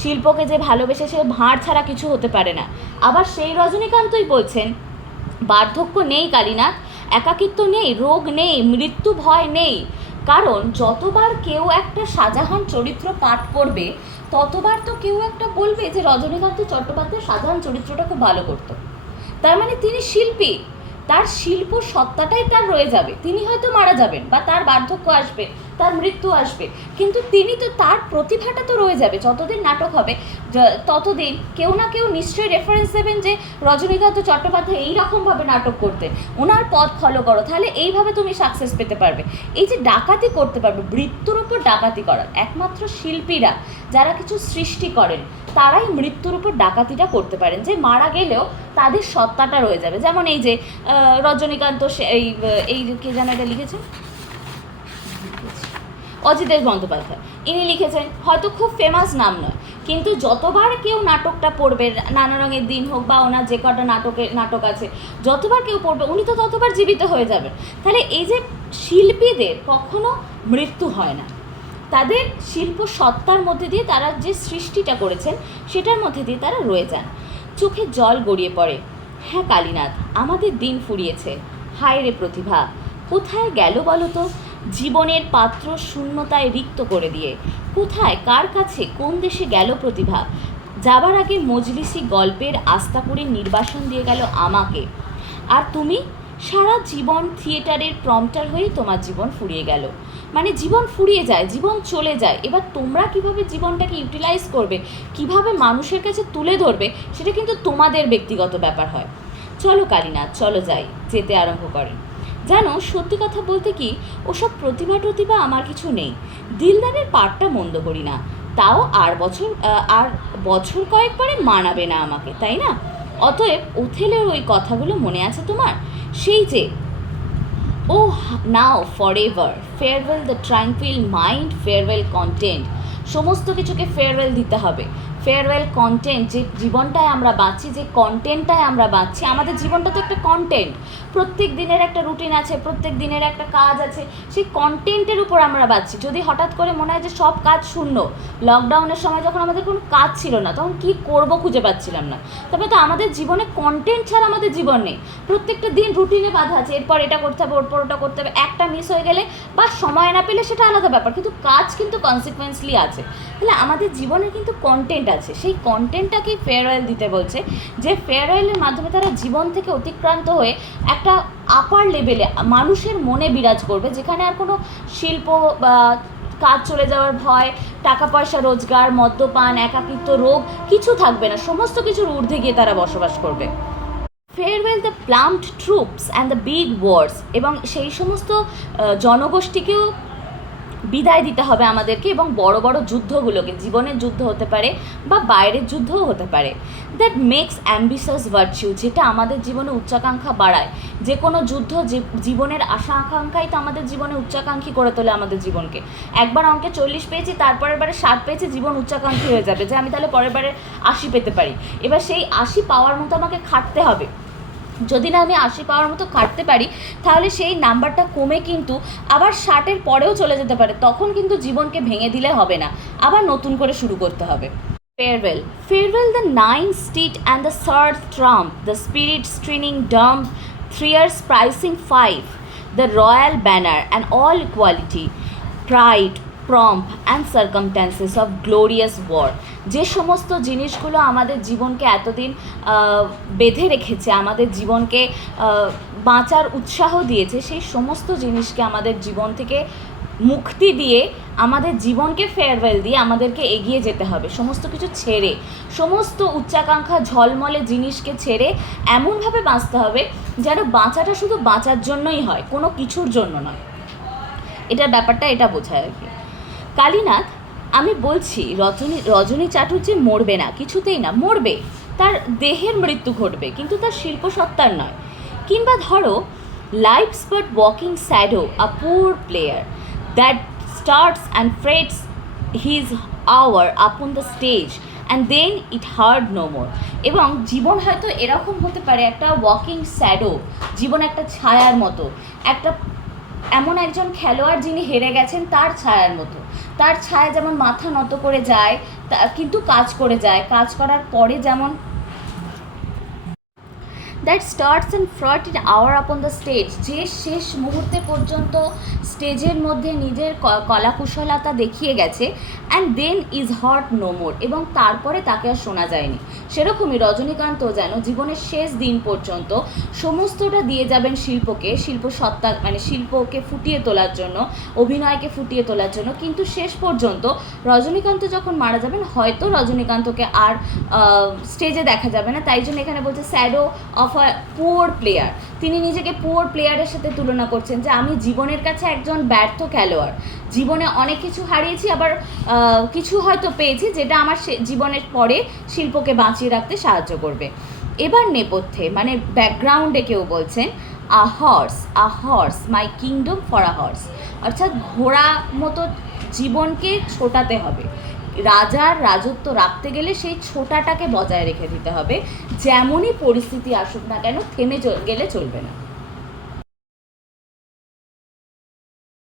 শিল্পকে যে ভালোবেসে সে ভাঁড় ছাড়া কিছু হতে পারে না। আবার সেই রজনীকান্তই বলছেন বার্ধক্য নেই কালীনাথ, একাকিত্ব নেই, রোগ নেই, মৃত্যু ভয় নেই। কারণ যতবার কেউ একটা শাহজাহান চরিত্র পাঠ করবে, ততবার তো কেউ একটা বলবে যে রজনীকান্ত চট্টোপাধ্যায় শাহজাহান চরিত্রটা খুব ভালো করতো। তার মানে তিনি শিল্পী, তার শিল্প সত্তাটাই তার রয়ে যাবে। তিনি হয়তো মারা যাবেন বা তার বার্ধক্য আসবে, তার মৃত্যু আসবে, কিন্তু তিনি তো, তার প্রতিভাটা তো রয়ে যাবে। যতদিন নাটক হবে ততদিন কেউ না কেউ নিশ্চয়ই রেফারেন্স দেবেন যে রজনীকান্ত চট্টোপাধ্যায় এইরকমভাবে নাটক করতেন, ওনার পথ ফলো করো, তাহলে এইভাবে তুমি সাকসেস পেতে পারবে। এই যে ডাকাতি করতে পারবে, মৃত্যুর উপর ডাকাতি করার, একমাত্র শিল্পীরা যারা কিছু সৃষ্টি করেন তারাই মৃত্যুর উপর ডাকাতিটা করতে পারেন, যে মারা গেলেও তাদের সত্তাটা রয়ে যাবে। যেমন এই যে রজনীকান্ত, এই কে যেন এটা লিখেছেন, অজিতেশ বন্দ্যোপাধ্যায়, ইনি লিখেছেন, হয়তো খুব ফেমাস নাম নয়, কিন্তু যতবার কেউ নাটকটা পড়বে, নানা রঙের দিন হোক বা ওনার যে কটা নাটক আছে, যতবার কেউ পড়বে উনি তো ততবার জীবিত হয়ে যাবেন। তাহলে এই যে শিল্পীদের কখনো মৃত্যু হয় না, তাদের শিল্প সত্তার মধ্যে দিয়ে তারা যে সৃষ্টিটা করেছেন সেটার মধ্যে দিয়ে তারা রয়ে যান। চোখে জল গড়িয়ে পড়ে। হ্যাঁ কালীনাথ, আমাদের দিন ফুরিয়েছে। হায় রে প্রতিভা, কোথায় গেল বলো তো? জীবনের পাত্র শূন্যতায় রিক্ত করে দিয়ে। কোথায়, কার কাছে, কোন দেশে গেল প্রতিভা? যাবার আগে মজলিসি গল্পের আস্তাকুড়ে নির্বাসন দিয়ে গেল আমাকে। আর তুমি সারা জীবন থিয়েটারের প্রম্পটার হয়েই তোমার জীবন ফুরিয়ে গেল। মানে জীবন ফুরিয়ে যায়, জীবন চলে যায়। এবার তোমরা কিভাবে জীবনটাকে ইউটিলাইজ করবে, কিভাবে মানুষের কাছে তুলে ধরবে, সেটা কিন্তু তোমাদের ব্যক্তিগত ব্যাপার হয়। চলো কালীনাথ, চলো যাই। যেতে আরম্ভ করেন। জানো, সত্যি কথা বলতে কি, ওসব প্রতিভা টতিভা আমার কিছু নেই। দিলদারের পার্টটা মন্দ করি না, তাও আর বছর কয়েক পরে মানাবে না আমাকে, তাই না? অতএব ওথেলের ওই কথাগুলো মনে আছে তোমার? সেই যে, oh now for ever, farewell the tranquil mind, farewell content. সমস্ত কিছুকে ফেয়ারওয়েল দিতে হবে। ফেয়ারওয়েল কন্টেন্ট, যে জীবনটায় আমরা বাঁচি, যে কন্টেন্টটায় আমরা বাঁচছি, আমাদের জীবনটা তো একটা কন্টেন্ট। প্রত্যেক দিনের একটা রুটিন আছে, প্রত্যেক দিনের একটা কাজ আছে, সেই কন্টেন্টের উপর আমরা বাঁচছি। যদি হঠাৎ করে মনে হয় যে সব কাজ শূন্য, লকডাউনের সময় যখন আমাদের কোনো কাজ ছিল না, তখন কি করব খুঁজে পাচ্ছিলাম না, তবে তো আমাদের জীবনে কন্টেন্ট ছাড়া আমাদের জীবন নেই। প্রত্যেকটা দিন রুটিনে বাঁধা আছে, এরপর এটা করতে হবে, ওরপর ওটা করতে হবে। একটা মিস হয়ে গেলে বা সময় না পেলে সেটা আলাদা ব্যাপার, কিন্তু কাজ কিন্তু কনসিকুয়েন্সলি আছে। তাহলে আমাদের জীবনে কিন্তু কন্টেন্ট আছে, সেই কন্টেন্টটাকেই ফেয়ারওয়েল দিতে বলছে। যে ফেয়ারওয়েলের মাধ্যমে তারা জীবন থেকে অতিক্রান্ত হয়ে একটা আপার লেভেলে মানুষের মনে বিরাজ করবে, যেখানে আর কোনো শিল্প বা কাজ চলে যাওয়ার ভয়, টাকা পয়সা রোজগার, মদ্যপান, একাকিত্ব, রোগ কিছু থাকবে না। সমস্ত কিছুর ঊর্ধ্বে গিয়ে তারা বসবাস করবে। Farewell the plumed troops and the big wars, এবং সেই সমস্ত জনগোষ্ঠীকেও বিদায় দিতে হবে আমাদেরকে, এবং বড় বড় যুদ্ধগুলোকে, জীবনের যুদ্ধ হতে পারে বা বাইরের যুদ্ধও হতে পারে, দ্যাট মেক্স অ্যাম্বিশাস ভার্চু, যেটা আমাদের জীবনে উচ্চাকাঙ্ক্ষা বাড়ায়। যে কোনো যুদ্ধ, যে জীবনের আশা আকাঙ্ক্ষাই তো আমাদের জীবনে উচ্চাকাঙ্ক্ষী করে তোলে আমাদের জীবনকে। একবার অঙ্কে 40 পেয়েছি, তারপরের বারে 60 পেয়েছি, জীবন উচ্চাকাঙ্ক্ষী হয়ে যাবে যে আমি তাহলে পরের বারে 80 পেতে পারি। এবার সেই 80 পাওয়ার মতো আমাকে খাটতে হবে। যদি না আমি 80 পাওয়ার মতো কাটতে পারি, তাহলে সেই নাম্বারটা কমে কিন্তু আবার 60-এর পরেও চলে যেতে পারে। তখন কিন্তু জীবনকে ভেঙে দিলে হবে না, আবার নতুন করে শুরু করতে হবে। Farewell the ninth steed and the third trump, the spirit stringing dumb, 3 years pricing 5, the royal banner and all equality, pride, pomp and circumstances of glorious war. যে সমস্ত জিনিসগুলো আমাদের জীবনকে এতদিন বেঁধে রেখেছে, আমাদের জীবনকে বাঁচার উৎসাহ দিয়েছে, সেই সমস্ত জিনিসকে আমাদের জীবন থেকে মুক্তি দিয়ে, আমাদের জীবনকে ফেয়ারওয়েল দিয়ে আমাদেরকে এগিয়ে যেতে হবে। সমস্ত কিছু ছেড়ে, সমস্ত উচ্চাকাঙ্ক্ষা ঝলমলে জিনিসকে ছেড়ে এমনভাবে বাঁচতে হবে যেন বাঁচাটা শুধু বাঁচার জন্যই হয়, কোনো কিছুর জন্য নয়। এটার ব্যাপারটা এটা বোঝায় আর কি। কালীনাথ, আমি বলছি রজনী চাটুর্যে মরবে না, কিছুতেই না। মরবে, তার দেহের মৃত্যু ঘটবে, কিন্তু তার শিল্পসত্তার নয়। কিংবা ধরো, life's but walking shadow, a poor player that struts and frets his hour upon the stage and then it heard no more. এবং জীবন হয়তো এরকম হতে পারে, একটা ওয়াকিং শ্যাডো, জীবন একটা ছায়ার মতো, একটা এমন একজন খেলোয়াড় যিনি হেরে গেছেন তার ছায়ার মতো। তার ছায়া যেমন মাথা নত করে যায়, কিন্তু কাজ করে যায়, কাজ করার পরে যেমন that struts and fraught in our upon the stage, যে শেষ মুহূর্তে পর্যন্ত স্টেজের মধ্যে নিজের কলাকুশলতা দেখিয়ে গেছে, and then is heard no more, এবং তারপরে তাকে আর শোনা যায়নি। সেরকমই রজনীকান্ত যেন জীবনের শেষ দিন পর্যন্ত সমস্তটা দিয়ে যাবেন শিল্পকে, শিল্পসত্তা মানে শিল্পকে ফুটিয়ে তোলার জন্য, অভিনয়কে ফুটিয়ে তোলার জন্য। কিন্তু শেষ পর্যন্ত রজনীকান্ত যখন মারা যাবেন, হয়তো রজনীকান্তকে আর স্টেজে দেখা যাবে না। তাই জন্য এখানে বলছে shadow of a poor player. তিনি নিজেকে পুয়ার প্লেয়ারের সাথে তুলনা করছেন, যে আমি জীবনের কাছে একজন ব্যর্থ খেলোয়াড়, জীবনে অনেক কিছু হারিয়েছি, আবার কিছু হয়তো পেয়েছি যেটা আমার জীবনের পরে শিল্পকে বাঁচিয়ে রাখতে সাহায্য করবে। এবার নেপথ্যে মানে ব্যাকগ্রাউন্ডে কেউ বলছেন, a horse my kingdom for a horse, অর্থাৎ ঘোড়া মতো জীবনকে ছোটাতে হবে। রাজার রাজত্ব রাখতে গেলে সেই ছোটাটাকে বজায় রেখে দিতে হবে, যেমনই পরিস্থিতি আসুক না কেন থেমে গেলে চলবে না।